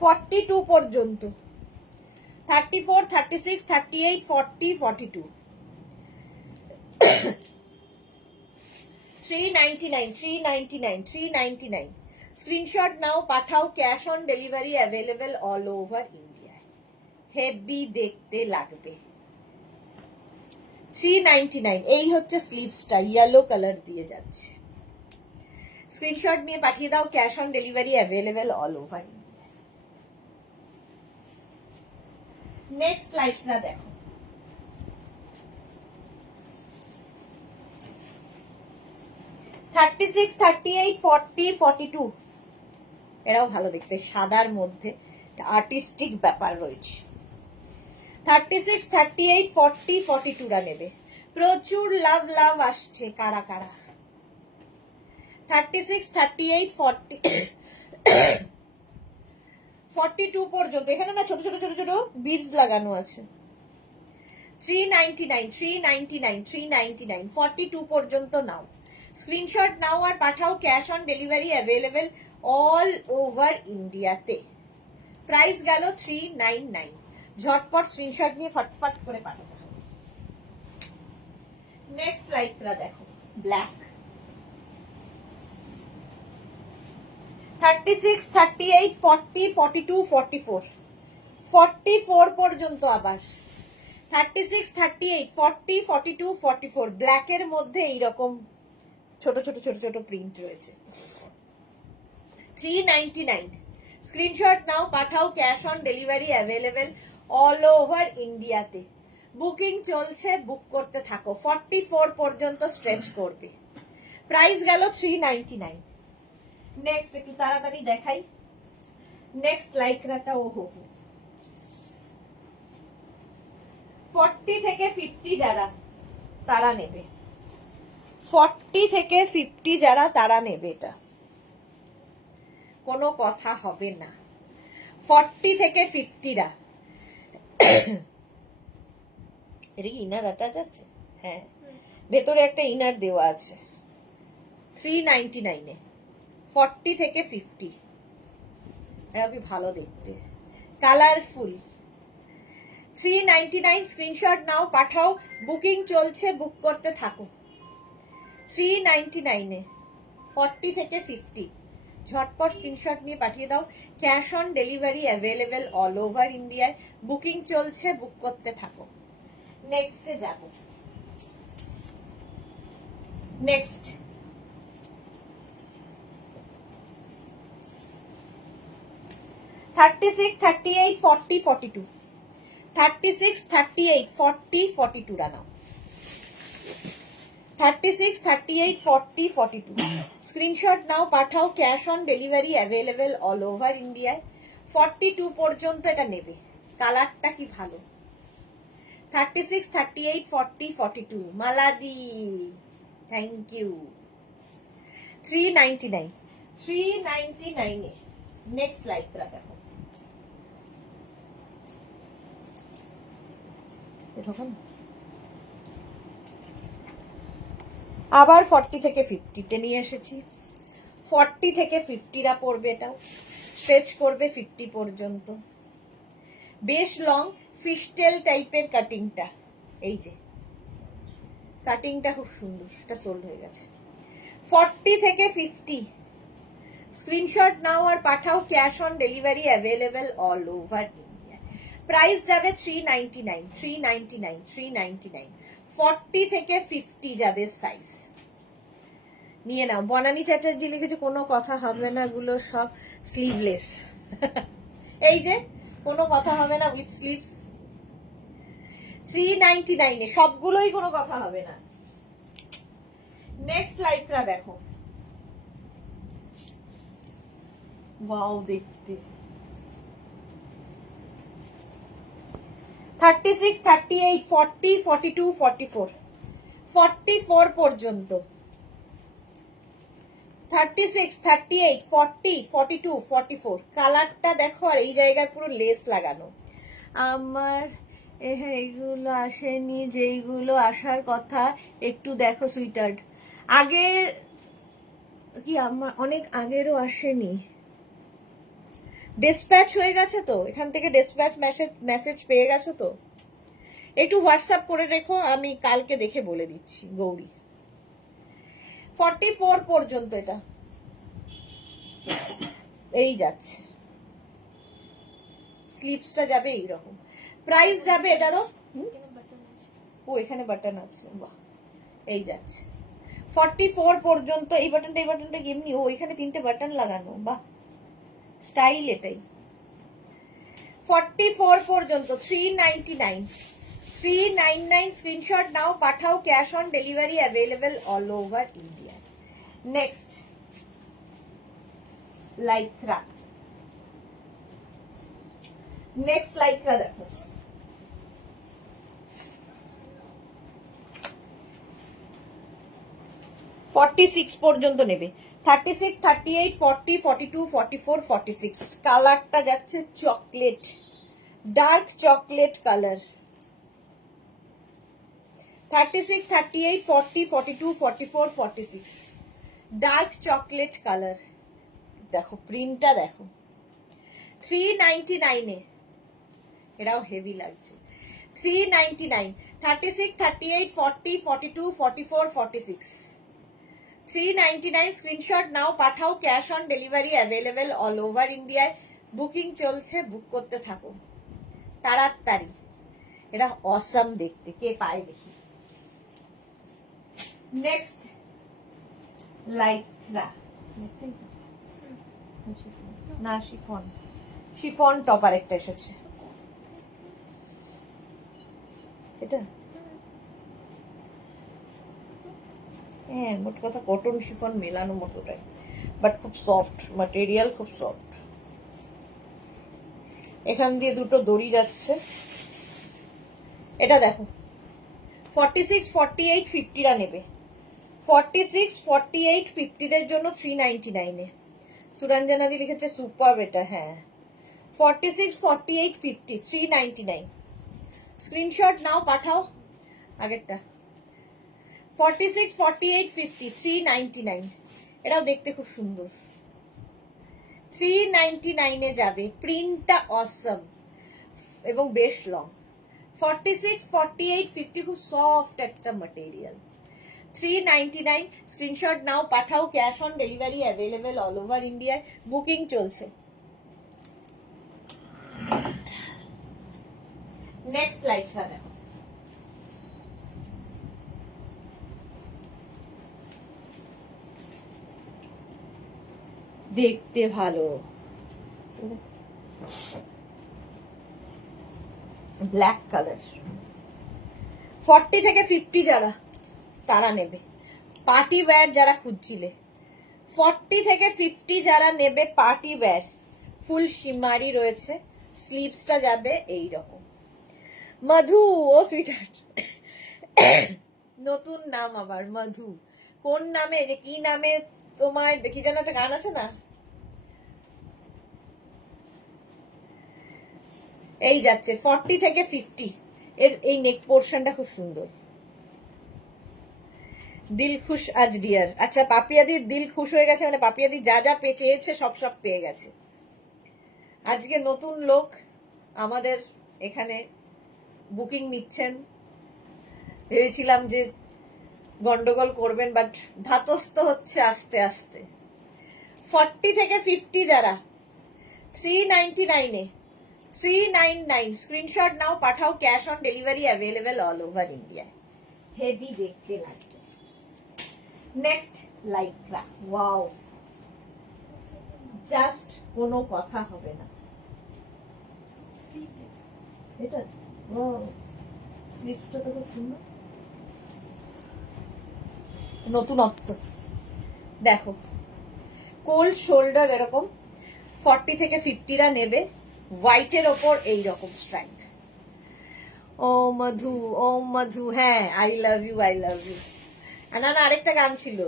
42 পর্যন্ত। 34, 36, 38, 40, 42, 399, 399, 399 স্ক্রিনশট নাও, পাঠাও, cash on delivery available all over India. Heavy দেখতে লাগবে। 399। এই হচ্ছে স্লিভসটা, ইয়েলো কালার দিয়ে যাচ্ছে। স্ক্রিনশট নিয়ে পাঠিয়ে দাও, cash on delivery available all over India. Next লাইফটা দেখো, 36, 38, 40, 42। এরাও ভালো দেখতে, সাদার মধ্যে আর্টিস্টিক ব্যাপার রয়েছে। 36, 38, 40, 42রা নেবে। প্রচুর লাভ লাভ আসছে। কারা কারা? 36, 38, 40, 42 পর্যন্ত। এখানে না ছোট ছোট ছোট ছোট বিডস লাগানো আছে। 399, 399, 399, 42 পর্যন্ত নাও। স্ক্রিনশট নাও আর পাঠাও, cash on delivery available all over ইন্ডিয়াতে। প্রাইস গেল 399। ঝটপট স্ক্রিনশট নিয়ে ফটফট করে পাঠাতে হবে। নেক্সট লাইটটা দেখো, ব্ল্যাক। 36, 38, 40, 42, 44, 44 পর্যন্ত। আবার 36, 38, 40, 42, 44 ব্ল্যাকের মধ্যে এইরকম ছোট ছোট ছোট ছোট প্রিন্ট রয়েছে। 399। স্ক্রিনশট নাও, পাঠাও, cash on delivery available all over ইন্ডিয়াতে। বুকিং চলছে, বুক করতে থাকো। 44 পর্যন্ত স্ট্রেচ করবে। প্রাইস গেল 399। নেক্সট একটু তাড়াতাড়ি দেখাই। নেক্সট লাইক্রাটা, ও হো 40 থেকে 50 যারা, তারা নেবে। 40 থেকে 50 যারা, তারা নেবে। এটা কোনো কথা হবে না। 40 থেকে 50রা। এটা কি ইনার আটা যাচ্ছে? হ্যাঁ, ভেতরে একটা ইনার দেওয়া আছে। 399 এ 40 থেকে 50। এটা কি ভালো দেখতে, কালারফুল। 399। স্ক্রিনশট নাও, পাঠাও, বুকিং চলছে, বুক করতে থাকো। 399 এ 40 থেকে 50। ঝটপট স্ক্রিনশট নিয়ে পাঠিয়ে দাও, cash on delivery available all over ইন্ডিয়ায়। বুকিং চলছে, বুক করতে থাকো। নেক্সটে যাব। নেক্সট 36, 38, 40, 42। 36, 38, 40, 42 রা নাও। 36, 38, 40, 42। স্ক্রিনশট নাও, পাঠাও, cash on delivery available all over ইন্ডিয়ায়। 42 পর্যন্ত এটা নেবে। কালারটা কি ভালো। 36, 38, 40, 42। মালাদি, থ্যাংক ইউ। 399। 399 এ নেক্সট লাইটটা দেখো। আবার 40 থেকে 50 নিয়ে এসেছি। 40 থেকে 50রা পড়বে। এটাও স্ট্রেচ করবে 50 পর্যন্ত। বেশ লং ফিশটেল টাইপের কাটিংটা। এই যে কাটিংটা খুব সুন্দর, এটা সোল্ড হয়ে গেছে। 40 থেকে 50। স্ক্রিনশট নাও আর পাঠাও, cash on delivery available all over India. Price যাবে 399, 399, 399। 40 থেকে 50 যাদের সাইজ নিয়ে নাও। বনানী চ্যাটার্জি লিখেছে কোনো কথা হবে না, গুলো সব স্লিভলেস। এই যে কোনো কথা হবে না, উইথ স্লিভস। 399 এ সবগুলোই কোনো কথা হবে না। নেক্সট লাইটটা দেখো, ওয়াও দেখতে। 36, 38, 40, 42, 44, 44 পর্যন্ত। 36, 38, 40, 42, 44। কালারটা দেখো, আর এই জায়গায় পুরো লেস লাগানো। আমার এইগুলো আসেনি, যেইগুলো আসার কথা একটু দেখো সুইটার্ড। আগের কি, আমার অনেক আগেরও আসেনি। ডিসপ্যাচ হয়ে গেছে তো, এখান থেকে ডিসপ্যাচ মেসেজ পেয়ে গেছো তো, একটু হোয়াটসঅ্যাপ করে রেখো, আমি কালকে দেখে বলে দিচ্ছি। গৌরী 44 পর্যন্ত এটা। এই যাচ্ছে, স্লিপসটা যাবে এইরকম, প্রাইস যাবে এটারও, ও এখানে বাটন আছে, বাহ, এই যাচ্ছে 44 পর্যন্ত। এই বাটনটা এমনি, ও এখানে 3টে বাটন লাগানো, বাহ, স্টাইল এটাই। 44 পর্যন্ত 399, 399 স্ক্রিনশট নাও, পাঠাও, cash on delivery available all over India. Next Lycra, next Lycra দেখো, 46 পর্যন্ত নেবে, 36, 38, 40, 42, 44, 46। কালারটা যাচ্ছে chocolate, dark chocolate colour. 36, 38, 40, 42, 44, 46, dark chocolate colour. দেখো প্রিন্টটা দেখো, 399 এ, এটাও হেভি লাগছে, 399, 36, 38, 40, 42, 44, 46, 399 স্ক্রিনশট নাও, পাঠাও, cash on delivery available all over ইন্ডিয়ায়, বুকিং চলছে, বুক করতে থাকো তাড়াতাড়ি। এটা অসাম দেখতে, কে পায় দেখি। নেক্সট লাইক্রা, না শিফন, শিফন টপ আরেকটা এসেছে, এটা হ্যাঁ, মোট কথা কটন শিফন মেলানো মতোটাই, বাট খুব সফট ম্যাটেরিয়াল, খুব সফট। এখান দিয়ে দুটো দড়ি যাচ্ছে। এটা দেখো 46, 48, 50রা নেবে, 46, 48, 50দের জন্য 399 এ। সুরঞ্জনাদি লিখেছে সুপার, এটা হ্যাঁ, 46, 48, 50, 399। স্ক্রিনশট নাও, পাঠাও আগেরটা, 46, 48, 50, 399। এটাও দেখতে খুব সুন্দর, 399 এ যাবে, প্রিন্টটা অসম এবং বেশ লং। 46, 48, 50 খুব সফট একটা ম্যাটেরিয়াল, 399। স্ক্রিনশট নাও, পাঠাও, cash on delivery available all over ইন্ডিয়ায়, বুকিং চলছে। নেক্সট লাইক্রা দেখো, দেখতে ভালো, ব্ল্যাক কালার। 40 থেকে 50 যারা, তারা নেবে, পার্টি ওয়্যার যারা খুঁজছিলে, 40 থেকে 50 যারা নেবে পার্টি ওয়্যার, ফুল শিমারি রয়েছে, স্লিভসটা যাবে এই রকম। মধু, ও সুইটহার্ট, নতুন নাম আবার মধু, কোন নামে, যে কি নামে তোমার, কি যেন একটা গান আছে না, এই যাচ্ছে 40 থেকে 50। এর এই নেক পোর্শনটা খুব সুন্দর, দিল খুশ আজ ডিয়ার। আচ্ছা, পাপিয়াদির দিল খুশ হয়ে গেছে, মানে পাপিয়াদি যা যা চেয়েছে সব সব পেয়ে গেছে। আজকে নতুন লোক আমাদের এখানে বুকিং নিচ্ছেন, ভেবেছিলাম যে গন্ডগোল করবেন, বাট ধাতস্থ হচ্ছে আস্তে আস্তে। 40 থেকে 50 যারা, 399 এ, 399। স্ক্রিনশট নাও, পাঠাও, cash on delivery available all over India. Heavy দেখতে লাগবে। নেক্সট লাইক্রা, ওয়াও, জাস্ট কোনো কথা হবে না। এটা স্লিপসটা তো খুব সুন্দর, নতুনত্ব দেখো, কোল্ড শোল্ডার এরকম। 40 থেকে 50রা নেবে, হোয়াইটের ওপর এইরকম স্ট্রাইপ। ও মধু, ও মধু, হ্যাঁ, I love you, I love you. না না, আরেকটা গান ছিল,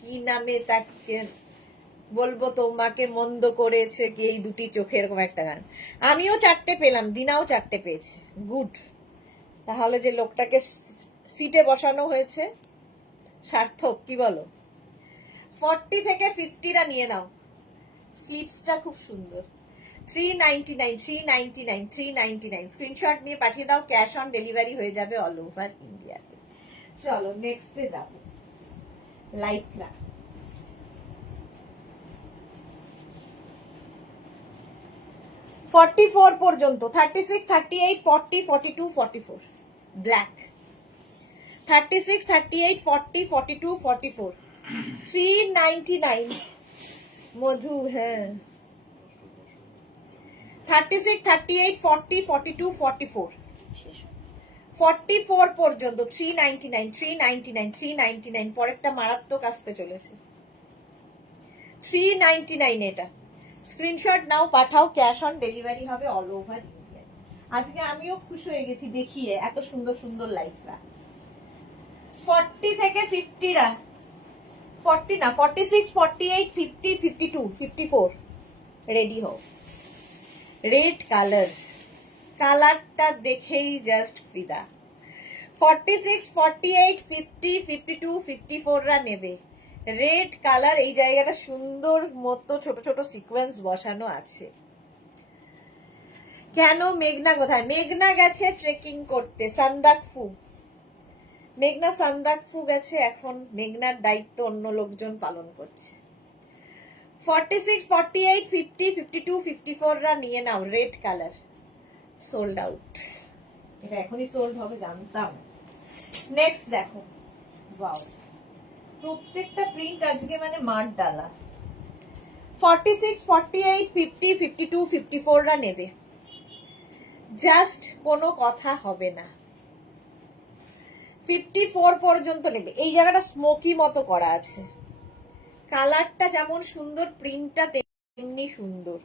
কি নামে তাকে বলবো, তোমাকে মন্দ করেছে কি এই দুটি চোখে, এরকম একটা গান। আমিও 4টে পেলাম, দিনাও 4টে পেয়েছে, গুড। তাহলে যে লোকটাকে সিটে বসানো হয়েছে সার্থক, কি বলো? 40 থেকে 50রা নিয়ে নাও, স্লিপসটা খুব সুন্দর। 399, 399, 399। স্ক্রিনশট নিয়ে পাঠিয়ে দাও, ক্যাশ অন ডেলিভারি হয়ে যাবে অল ওভার ইন্ডিয়াতে। চলো নেক্সটে যাব, লাইক্রা। 44 পর্যন্ত, 36, 38, 40, 42, 44 ব্ল্যাক, 36, 38, 40, 42, 44 399 মধু, হ্যাঁ 36, 38, 40, 42, 44 44 পর্যন্ত 399, 399, 399 পরেরটা মারাত্মক আসতে চলেছে 399 এটা। স্ক্রিনশট নাও, পাঠাও, ক্যাশ অন ডেলিভারি হবে অল ওভার ইন্ডিয়া। আজকে আমিও খুশি হয়ে গেছি দেখিয়ে এত সুন্দর সুন্দর লাইফরা। 40 থেকে 50 রা, 40 না 46, 48, 50, 52, 54 রেডি হও। রেড কালার, কালারটা দেখেই জাস্ট ফিদা। 46, 48, 50, 52, 54 রা নেবে রেড কালার। এই জায়গাটা সুন্দর মতো ছোট ছোট সিকোয়েন্স বসানো আছে। কেন মেঘনা কোথায়? মেঘনা গেছে ট্রেকিং করতে সান্দাকফু। মেঘনা সান্দাকফু গেছে, এখন মেঘনার দায়িত্ব অন্য লোকজন পালন করছে। 46, 48, 50, 52, 54 রা নিয়ে নাও রেড কালার। সোল্ড আউট, এটা এখনই সোল্ড হবে জানতাম। নেক্সট দেখো, ওয়াও প্রত্যেকটা প্রিন্ট আজকে মানে মার ডালা। 46, 48, 50, 52, 54 রা নেবে, জাস্ট কোনো কথা হবে না। 54 পর্যন্ত নেবে। এই জায়গাটা স্মোকি মতো করা আছে, কালারটা যেমন সুন্দর প্রিন্টটা তেমনি সুন্দর।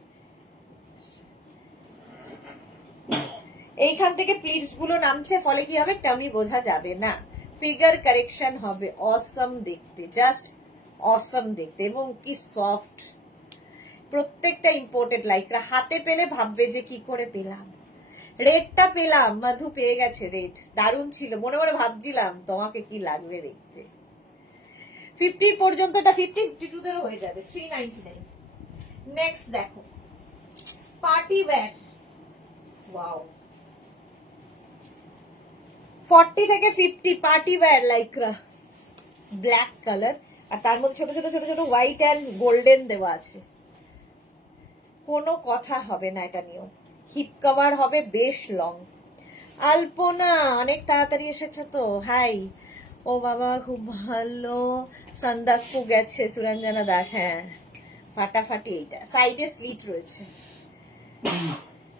এইখান থেকে প্লিটস গুলো নামছে, ফলে কি হবে টামি বোঝা যাবে না, ফিগার কারেকশন হবে। অসম দেখতে, জাস্ট অসম দেখতে, এবং কি সফট। প্রত্যেকটা ইম্পোর্টেড লাইকরা হাতে পেলে ভাববে যে কি করে পেলাম। রেডটা পেলাম, মধু পেয়ে গেছে রেড, দারুণ ছিল। মনে মনে ভাবছিলাম তোমাকে কি লাগবে দেখতে। 50 পর্যন্ত, এটা 50, 52 দেরও হয়ে যাবে 399। নেক্সট দেখো পার্টি ওয়্যার, ওয়াও 40 থেকে 50 পার্টি ওয়্যার লাইকরা, ব্ল্যাক কালার, আর তার মধ্যে ছোট ছোট ছোট ছোট হোয়াইট অ্যান্ড গোল্ডেন দেওয়া আছে। কোনো কথা হবে না এটা নিয়েও। হিপ কভার হবে বেশ লং। আলপনা অনেক তাড়াতাড়ি এসেছে তো, হাই। ও বাবা খুব ভালো। সান্দাকফু গেছে সুরঞ্জনা দাস, হ্যাঁ ফাটাফাটি। এইটা সাইডে স্লিট রয়েছে।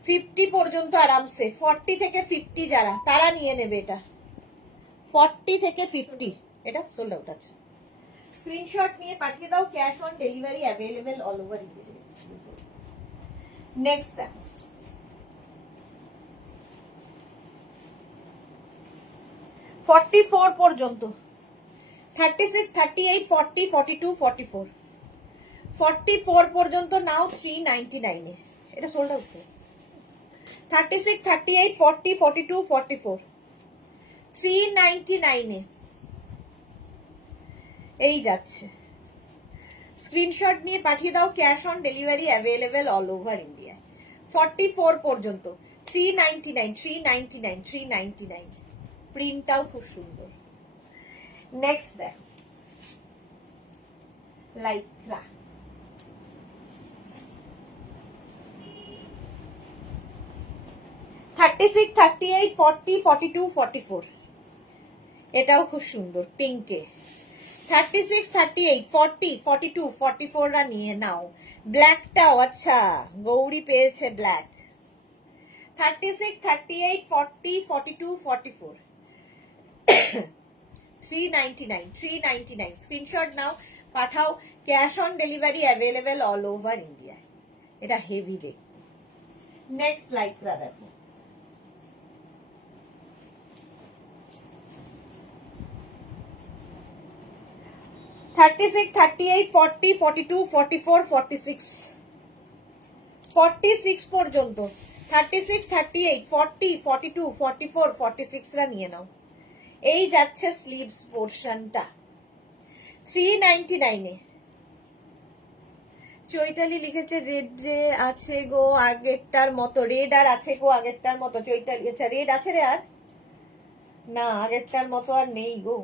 50 পর্যন্ত আরামসে। 40 থেকে 50 যারা, তারা নিয়ে নেবে এটা। 40 থেকে 50 এটা সোল্ড আউট আছে। স্ক্রিনশট নিয়ে পাঠিয়ে দাও, cash on delivery available all over India. Next দেখো, ফোর পর্যন্ত 36, 38, 40, 42, 44 44 পর্যন্ত নাও 399 এ। এটা সোল্ড আউট। 36, 38, 40, 42, 44 399 এ এই যাচ্ছে। স্ক্রিনশট নিয়ে পাঠিয়ে দাও, cash on delivery available all over India. 44 পর্যন্ত 399, 399, 399। প্রিন্টটাও খুব সুন্দর। নেক্সট দেখো লাইকরা, থার্টি সিক্স, 38, 40, 42, 44 এটাও খুব সুন্দর পিঙ্কে। 36, 38, 40, 42, 44 রা নিয়ে নাও। ব্ল্যাকটাও আচ্ছা, গৌরী পেয়েছে ব্ল্যাক। 36, 38, 40, 42, 44 399, 399। স্ক্রিনশট নাও, পাঠাও, cash on delivery available all over India. এটা হেভি দেখতে। নেক্সট লাইকরা দেখো, থার্টি সিক্স, 38, 40, 42, 44, 46 46 পর্যন্ত। 36, 38, 40, 42, 44, 46 রা নিয়ে নাও। এই যাচ্ছে স্লিভস পোর্শনটা 399 এ। চৈতালি লিখেছে রেড রে আছে গো আগেরটার মতো। রেড আর আছে গো আগেরটার মতো। চৈতালি, আচ্ছা রেড আছে রে আর না, আগেরটার মতো আর নেই গো।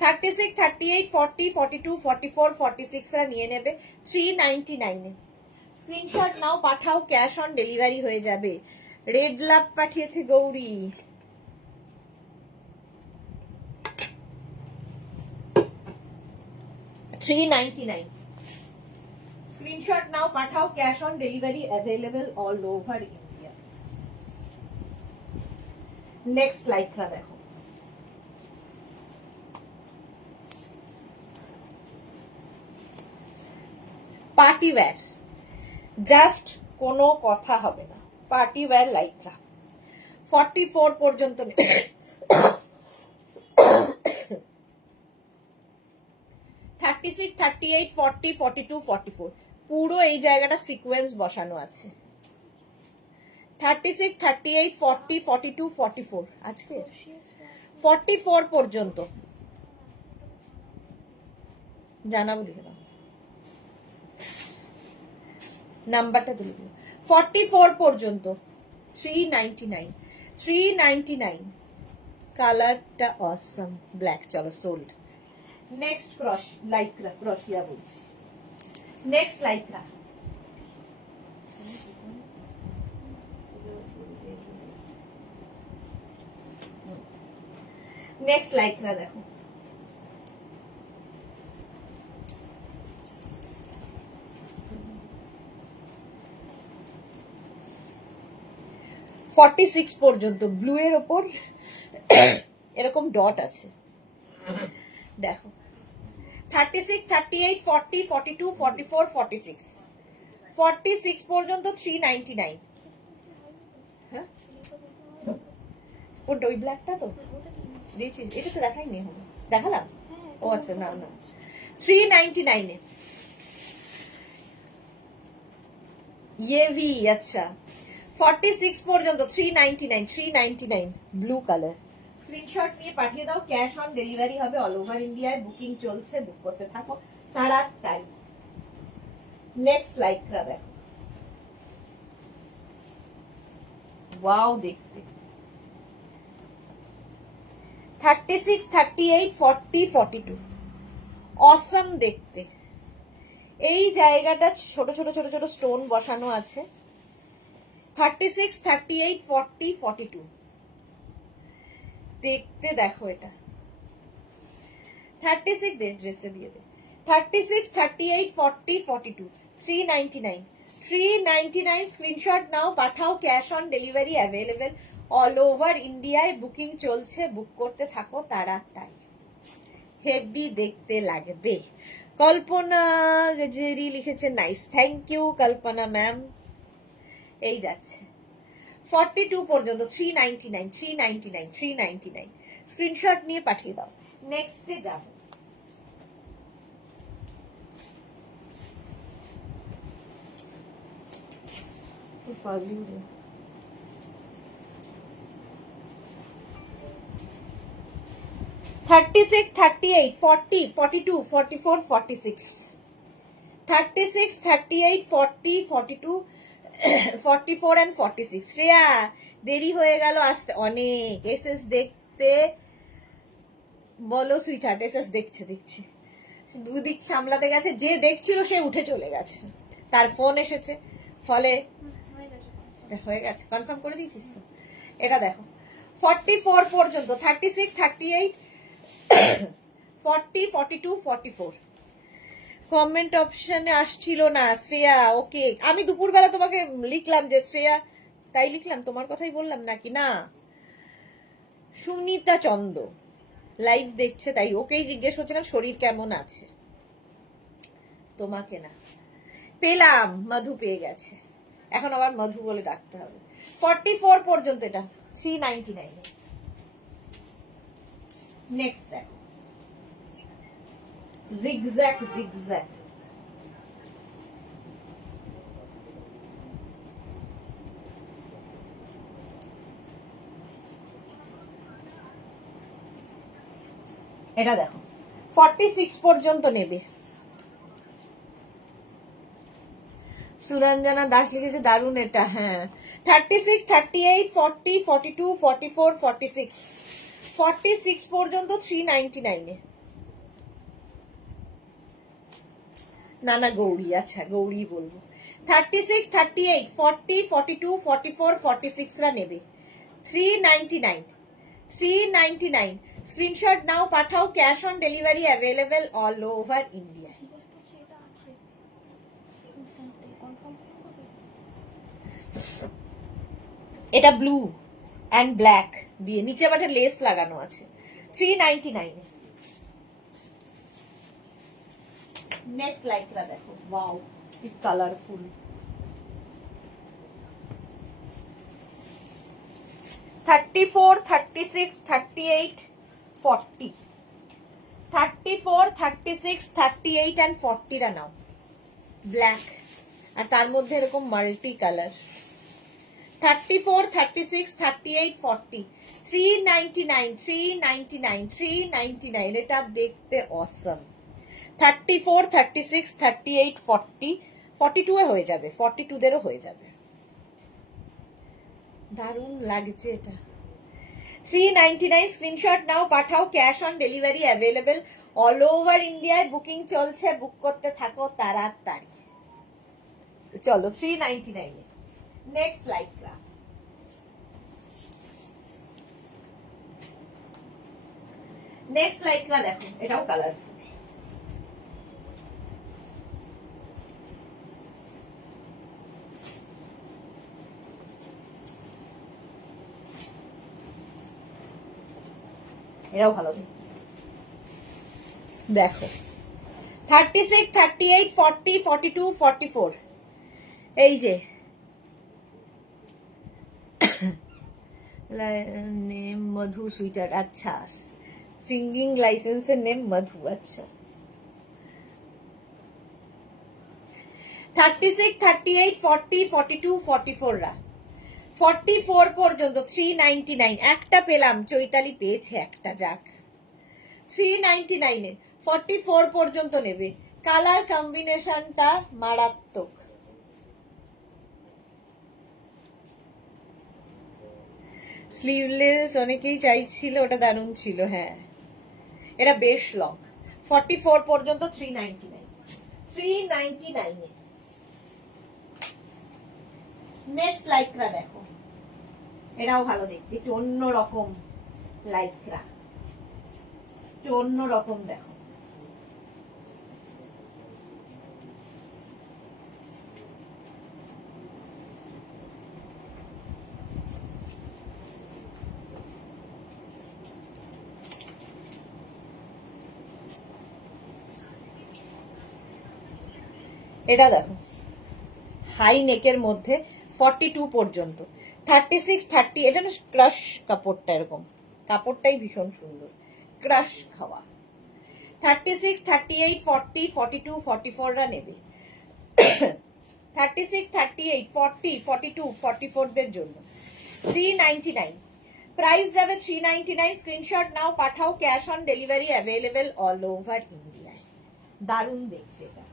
36, 38, 40, 42, 44, 46 রা নিয়ে নেবে 399 এ। স্ক্রিনশট নাও, পাঠাও, ক্যাশ অন ডেলিভারি হয়ে যাবে। রেড লাভ পাঠিয়েছে গৌরী। $399। স্ক্রিনশট নাও, পাঠাও, cash on delivery available all over India. Next lycra দেখো, পার্টি ওয়্যার, জাস্ট কোনো কথা হবে না, পার্টি ওয়্যার লাইকরা 44 পর্যন্ত। 36, 38, 40, 42, 44 পুরো এই জায়গাটা সিকোয়েন্স বসানো আছে। 36, 38, 40, 42, 44 আজকে 44 পর্যন্ত জানাবো, লিখে দাও নাম্বারটা, তুলে দিও। 44 পর্যন্ত 399, 399। কালারটা অসম ব্ল্যাক। চলো সোল্ড। নেক্সট ক্রস লাইকরা, ক্রসিয়া বলছি। নেক্সট লাইকরা, নেক্সট লাইকরা দেখো, 46 পর্যন্ত ব্লু এর ওপর এরকম ডট আছে দেখো। 36, 38, 40, 42, 44, 46 46 পর্যন্ত 399। হ্যাঁ কোনটা? ওই ব্ল্যাকটা তো দিয়েছিস, এটা তো দেখাইনি, হবে দেখালাম। ও আচ্ছা, না না 399 এ ये भी। अच्छा 46 পর্যন্ত 399, 399 ব্লু কালার। স্ক্রিনশট নিয়ে পাঠিয়ে দাও, ক্যাশ অন ডেলিভারি হবে অল ওভার ইন্ডিয়ায়। বুকিং চলছে, বুক করতে থাকো তাড়াতাড়ি। নেক্সট লাইকরা দেখো, ওয়াও দেখতে। 36, 38, 40, 42 অসম দেখতে। এই জায়গাটা ছোট ছোট ছোট ছোট স্টোন বসানো আছে। 36, 38, 40, 42 দেখতে দেখো এটা। 36 ড্রেসে দিয়ে দে। 36, 38, 40, 42 399, 399। স্ক্রিনশট নাও, পাঠাও, cash on delivery available all over ইন্ডিয়ায়। বুকিং চলছে, বুক করতে থাকো তাড়াতাড়ি। হেভি দেখতে লাগবে। কল্পনা গজেরি লিখেছে nice, thank you Kalpana ma'am. এই যাচ্ছে 42 পর্যন্ত 399, 399, 399। স্ক্রিনশট নিয়ে পাঠিয়ে দাও। নেক্সটে যাব। $36, 38, 40, 42, 44, 46 36, 38, 40, 42, 44 and 46। শ্রেয়া দেরি হয়ে গেল আসতে অনেক। এসএস দেখতে বলো সুইটহার্ট। এসএস দেখছে, দেখছে দুদিক সামলাতে গেছে। যে দেখছিল সে উঠে চলে গেছে, তার ফোন এসেছে, ফলে হয়ে গেছে। কনফার্ম করে দিয়েছিস তো? এটা দেখো 44 পর্যন্ত। 36, 38, 40, 42, 44 কমেন্ট অপশনে আসছিল না শ্রেয়া। ওকে, আমি দুপুরবেলা তোমাকে লিখলাম যে শ্রেয়া, তাই লিখলাম, তোমার কথাই বললাম নাকি? না, সুনিতা চন্দ লাইভ দেখছে, তাই ওকেই জিজ্ঞেস করছিলাম শরীর কেমন আছে। তোমাকে না পেলাম, মধু পেয়ে গেছে, এখন আবার মধু বলে ডাকতে হবে। 44 পর্যন্ত এটা 399। নেক্সট দেখো, জিগজ্যাগ, জিগজ্যাগ এটা দেখো 46 পর্যন্ত নেবে। সুরঞ্জনা দাস লিখেছে দারুন এটা। হ্যাঁ 36, 38, 40, 42, 44, 46 46 পর্যন্ত 399 না না গৌরী, আচ্ছা গৌরী বলবো। 36, 38, 40, 42, 44, 46 রা নেবে 399, 399। স্ক্রিনশট নাও, পাঠাও, cash on delivery available all over India. এটা ব্লু অ্যান্ড ব্ল্যাক দিয়ে নিচে আবার লেস লাগানো আছে 399 এ। নেক্সট লাইকরা দেখো, ওয়াও কি কালারফুল। 34, 36, 38, 40, 34, 36, 38 and 40 রা নাও, ব্ল্যাক আর তার মধ্যে এরকম মাল্টি কালার। 34, 36, 38, 40, 399, 399, 399। এটা দেখতে অসম। 34, 36, 38, 40, 42 এ হয়ে যাবে, 42 দেরও হয়ে যাবে। দারুণ লাগছে এটা। 399 স্ক্রিনশট নাও, পাঠাও, cash on delivery available all over ইন্ডিয়ায়। বুকিং চলছে, বুক করতে থাকো তাড়াতাড়ি। চলো 399 এ নেক্সট লাইকরা। নেক্সট লাইকরা দেখো, এটাও কালারফুল। এটাও ভালো দেখো। 36, 38, 40, 42, 44। এই যে নেম মধু সুইটার, আচ্ছা সিঙ্গিং লাইসেন্সের নেম মধু, আচ্ছা। 36, 38, 40, 42, 44 রা 44 পর্যন্ত 399। একটা পেলাম, চৈতালি পেয়েছে একটা, যাক। 399 এ 44 পর্যন্ত নেবে। কালার কম্বিনেশনটা মারাত্মক। স্লিভলেস অনেকেই চাইছিল, ওটা দারুণ ছিল। হ্যাঁ, এটা বেশ লং। 44 পর্যন্ত 399, 399 এ। নেক্সট লাইকরা দেখো, এটাও ভালো দেখতে, একটু অন্যরকম লাইকরা, একটু অন্যরকম দেখো। এটা দেখো, হাই নেকের মধ্যে 42 পর্যন্ত। 36, 30, এটা না ক্রাশ কাপড়টা, এরকম কাপড়টাই ভীষণ সুন্দর, ক্রাশ খাওয়া। 36, 38, 40, 42, 44 রা নেবে। 36, 38, 40, 42, 44 দের জন্য 399। প্রাইস যাবে 399। স্ক্রিনশট নাও, পাঠাও, cash on delivery available all over ইন্ডিয়ায়। দারুণ দেখতে এটা।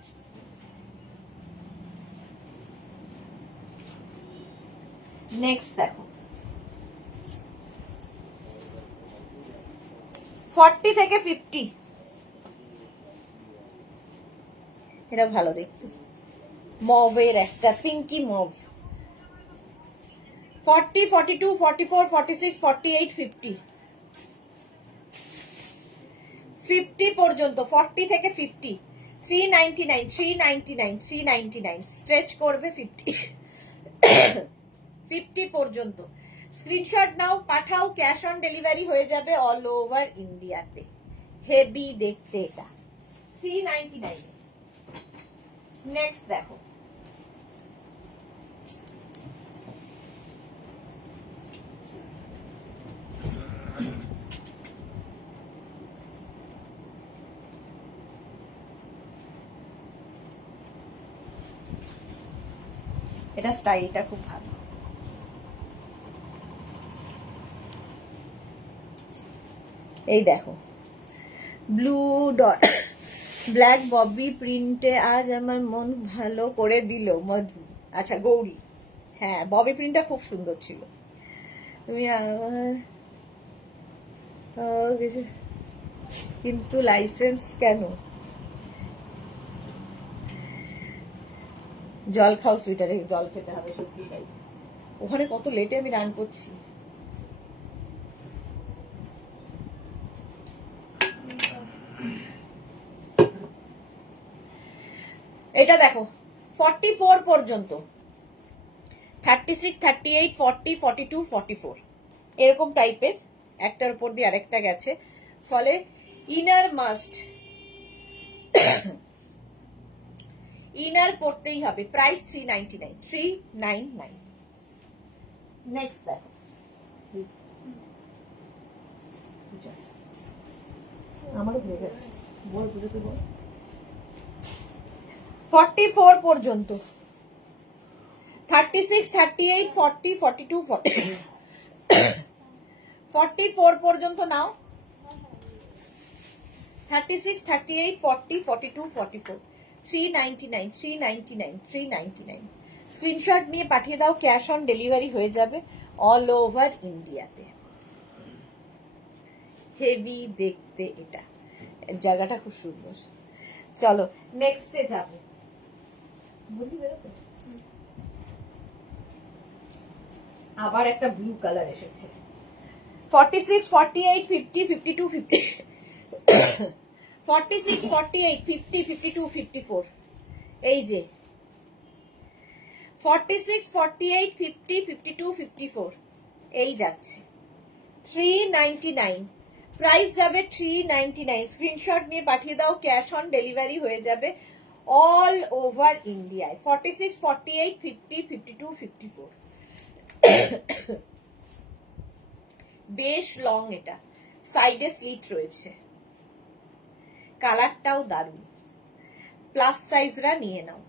নেক্সট দেখো, 40 থেকে 50। এটা ভালো দেখতে, মভের একটা পিঙ্কি মভ। 40, 42, 44, 46, 48, 50, 50 পর্যন্ত। 40 থেকে 50, 399, 399, 399। স্ট্রেচ করবে 50, 50 পর্যন্ত। স্ক্রিনশট নাও, পাঠাও, ক্যাশ অন ডেলিভারি হয়ে যাবে অল ওভার ইন্ডিয়াতে। হেভি দেখতে এটা, 399। নেক্সট দেখো, এটা স্টাইলটা খুব ভালো। এই দেখো, ব্লু ডট ব্ল্যাক ববি প্রিন্টে আজ আমার মন ভালো করে দিল মধু। আচ্ছা গৌরী, হ্যাঁ ববি প্রিন্টটা খুব সুন্দর ছিল। তুমি আমার কিন্তু লাইসেন্স কেন? জল খাও সুইটারে, জল খেতে হবে সত্যি তাই। ওখানে কত লেটে আমি রান করছি। এটা দেখো 44 পর্যন্ত, 36, 38, 40, 42, 44 এরকম টাইপের একটার উপর দিয়ে আরেকটা গেছে। ফলে ইনার মাস্ট, ইনার পড়তেই হবে। প্রাইস 399, 399। নেক্সট দেখো, আমারও হয়ে গেছে, বল বুঝতে বল। 44 পর্যন্ত, 36, 38, 40, 42, 44 পর্যন্ত নাও। 36, 38, 40, 42, 44 399, 399, 399। স্ক্রিনশট নিয়ে পাঠিয়ে দাও, ক্যাশ অন ডেলিভারি হয়ে যাবে অল ওভার ইন্ডিয়াতে। হেভি দেখতে, এটা জায়গাটা খুব সুন্দর। চলো নেক্সটে যাবো। আবার একটা ব্লু কালার এসেছে। 46, 48, 50, 52, 50 46, 48, 50, 52, 54 এই যে 46, 48, 50, 52, 54 এই যাচ্ছে 399। প্রাইস যাবে 399। স্ক্রিনশট নিয়ে পাঠিয়ে দাও, ক্যাশ অন ডেলিভারি হয়ে যাবে অল ওভার ইন্ডিয়ায়। 46, 48, 50, 52, 54 বেশ লং, এটা সাইডে স্লিট রয়েছে, কালারটাও দারুণ। প্লাস সাইজরা নিয়ে নাও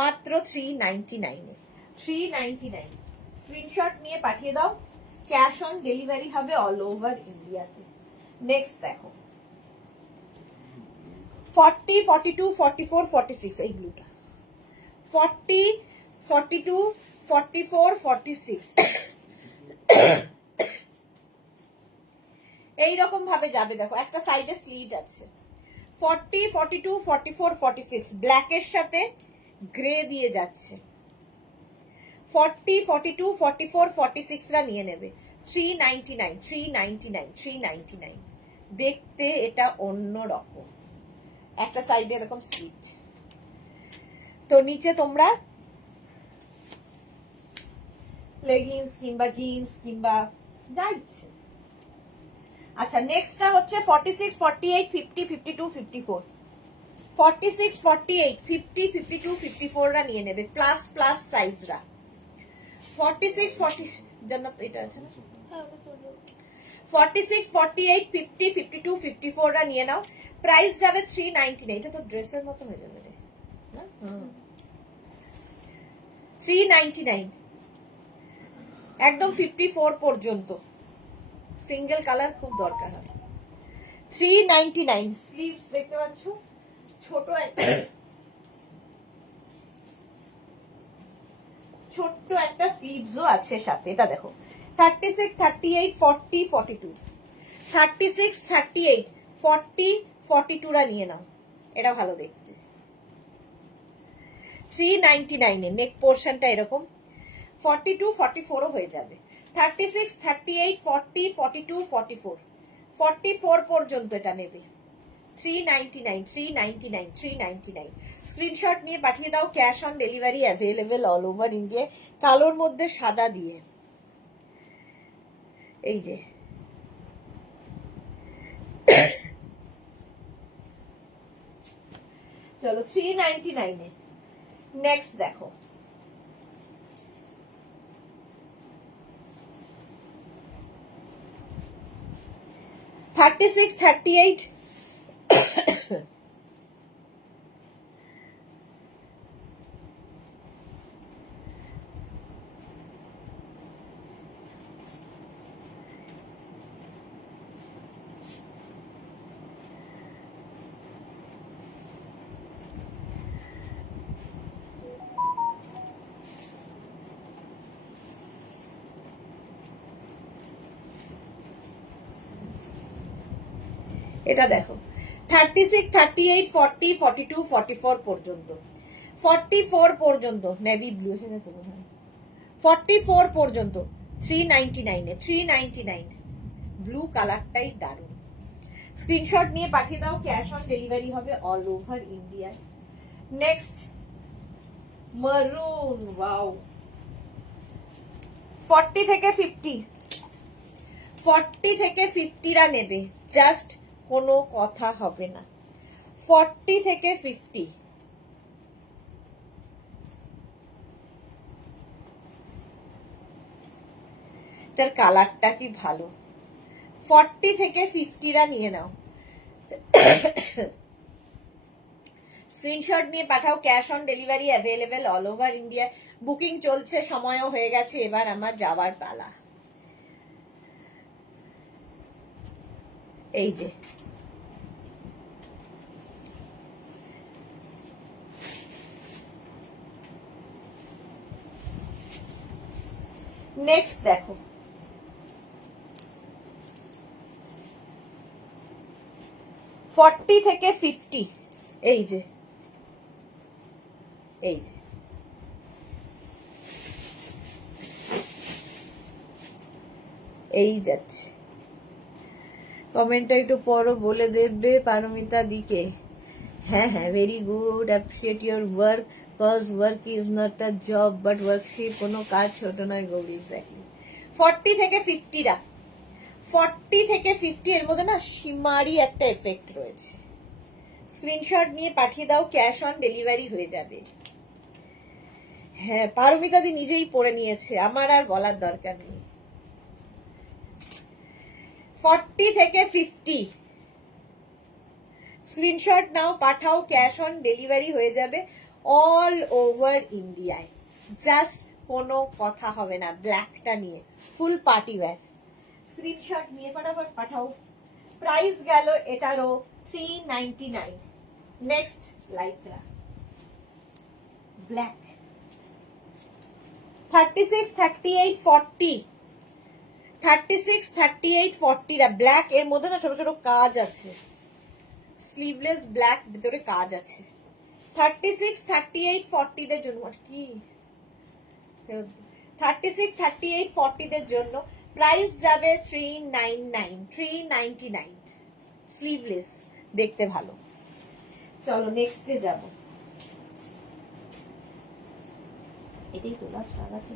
মাত্র 399 এ, 399। স্ক্রিনশট নিয়ে পাঠিয়ে দাও, ক্যাশ অন ডেলিভারি হবে অল ওভার ইন্ডিয়াতে। নেক্সট দেখো 40, 42, 44, 46 এই ব্লুটা, 40, 42, 44, 46 এইরকম ভাবে যাবে। দেখো একটা সাইডে স্লিট আছে। 40, 42, 44, 46 ব্ল্যাকের সাথে গ্রে দিয়ে যাচ্ছে। 40, 42, 44, 46 রা নিয়ে নেবে 399, 399, 399। দেখতে এটা অন্য রকম, একটা সাইডে এরকম স্লিট। তো নিচে তোমরা লেগিংস কিংবা জিন্স কিংবা যা ইচ্ছে। আচ্ছা নেক্সটটা হচ্ছে 46, 48, 50, 52, 54 46, 48, 50, 52, 54 রা নিয়ে নেবে প্লাস প্লাস সাইজরা। 46, 40 জান্নাত এটা আছে না, 46, 48, 50, 52, 54 রা নিয়ে নাও। প্রাইস যাবে 399। এটা তো ড্রেসের মতো হয়ে যাবে রে, 399 একদম 54 পর্যন্ত। সিঙ্গেল কালার খুব দরকার হয়। 399 স্লিভস দেখতে পাচ্ছ, ছোট ছোট্ট একটা স্লিভসও আছে সাথে। এটা দেখো 36, 38, 40, 42 36, 38, 40, 42 রা নিয়ে নাও, এটা ভালো দেখতে। 399 এ নেক পোর্শনটা এরকম, 42, 44 ও হয়ে যাবে। 36, 38, 40, 42, 44 44 পর্যন্ত এটা নেবে 399, 399, 399। স্ক্রিনশট নিয়ে পাঠিয়ে দাও, cash on delivery available all over India. কালোর মধ্যে সাদা দিয়ে, এই যে চলো 399 এ। নেক্সট দেখো $36, $38 এটা দেখো 36, 38, 40, 42, 44 পর্যন্ত। 44 পর্যন্ত নেভি ব্লু, 44 পর্যন্ত 399 এ, 399 ব্লু কালারটাই দারুণ। স্ক্রিনশট নিয়ে পাঠিয়ে দাও, ক্যাশ অন ডেলিভারি হবে অল ওভার ইন্ডিয়া। নেক্সট মারুন, ওয়াও, 40 থেকে 50, 40 থেকে 50 রা নেবে, জাস্ট কোনো কথা হবে না। 40 থেকে 50, এটার কালারটা কি ভালো। 40 থেকে 50 রা নিয়ে নাও, স্ক্রিনশট নিয়ে পাঠাও, cash on delivery available all over India. Booking চলছে, সময়ও হয়ে গেছে, এবার আমার যাওয়ার পালা। এই যে নেক্সট দেখো, ফর্টি থেকে 50, এই যে এই যে এই যাচ্ছে। কমেন্টটা একটু পরও বলে দেবে পারমিতা দিকে। হ্যাঁ হ্যাঁ, very good, appreciate your work, cause work is not a job but worship, কোনো কাজ ছোট নয় গৌরী। এক্স্যাক্টলি 40 থেকে 50 রা, 40 থেকে 50 এর মধ্যে না সীমারি একটা এফেক্ট রয়েছে। স্ক্রিনশট নিয়ে পাঠিয়ে দাও, ক্যাশ অন ডেলিভারি হয়ে যাবে। হ্যাঁ, পারমিতা দি নিজেই পড়ে নিয়েছে, আমার আর বলার দরকার নেই। 40 থেকে 50 স্ক্রিনশট নাও, পাঠাও, ক্যাশ অন ডেলিভারি হয়ে যাবে অল ওভার ইন্ডিয়ায়, জাস্ট কোনো কথা হবে না। ব্ল্যাকটা নিয়ে ফুল পার্টি ওয়্যার, স্ক্রিনশট নিয়ে ফটাফট পাঠাও। প্রাইস গেল এটারও 399। নেক্সট লাইকরা ব্ল্যাক, 36, 38, 40, 36, 38, 40 রা ব্ল্যাক। এর মধ্যে না ছোট ছোট কাজ আছে, স্লিভলেস ব্ল্যাক, ভিতরে কাজ আছে। 36, 38, 40 দের জন্য কি 36, 38, 40 দের জন্য প্রাইস যাবে 399, 399 স্লিভলেস, দেখতে ভালো। চলো নেক্সটে যাব। এটাই তো লাস্ট আছে,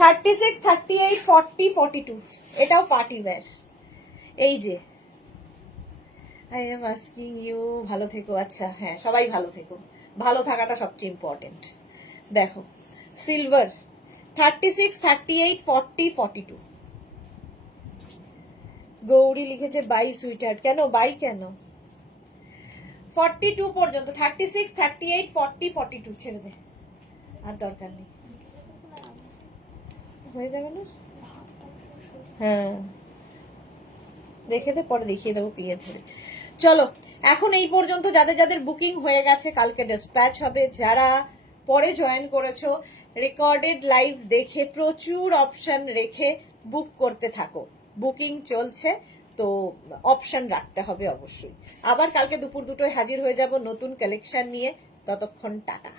36, 38, 40, 42 এটাও পার্টি ওয়্যার। এই যে আই এম আস্কিং ইউ, ভালো থেকো। আচ্ছা হ্যাঁ, সবাই ভালো থেকো, ভালো থাকাটা সবচেয়ে ইম্পর্টেন্ট। দেখো সিলভার, 36, 38, 40, 42। গৌরী লিখেছে বাই সুইটার, কেন বাই কেন? 42 পর্যন্ত, 36, 38, 40, 42 ছেড়ে দে, আর দরকার নেই, হয়ে যাবে না? হ্যাঁ দেখে দে, পরে দেখিয়ে দেবো পিয়ে ধরে। চলো এখন এই পর্যন্ত, যাদের যাদের বুকিং হয়ে গেছে কালকে ডিসপ্যাচ হবে। যারা পরে জয়েন করেছো, রেকর্ডেড লাইভ দেখে প্রচুর অপশন রেখে বুক করতে থাকো, বুকিং চলছে তো অপশন রাখতে হবে অবশ্যই। আবার কালকে দুপুর 2টোয় হাজির হয়ে যাব নতুন কালেকশন নিয়ে, ততক্ষণ টাটা।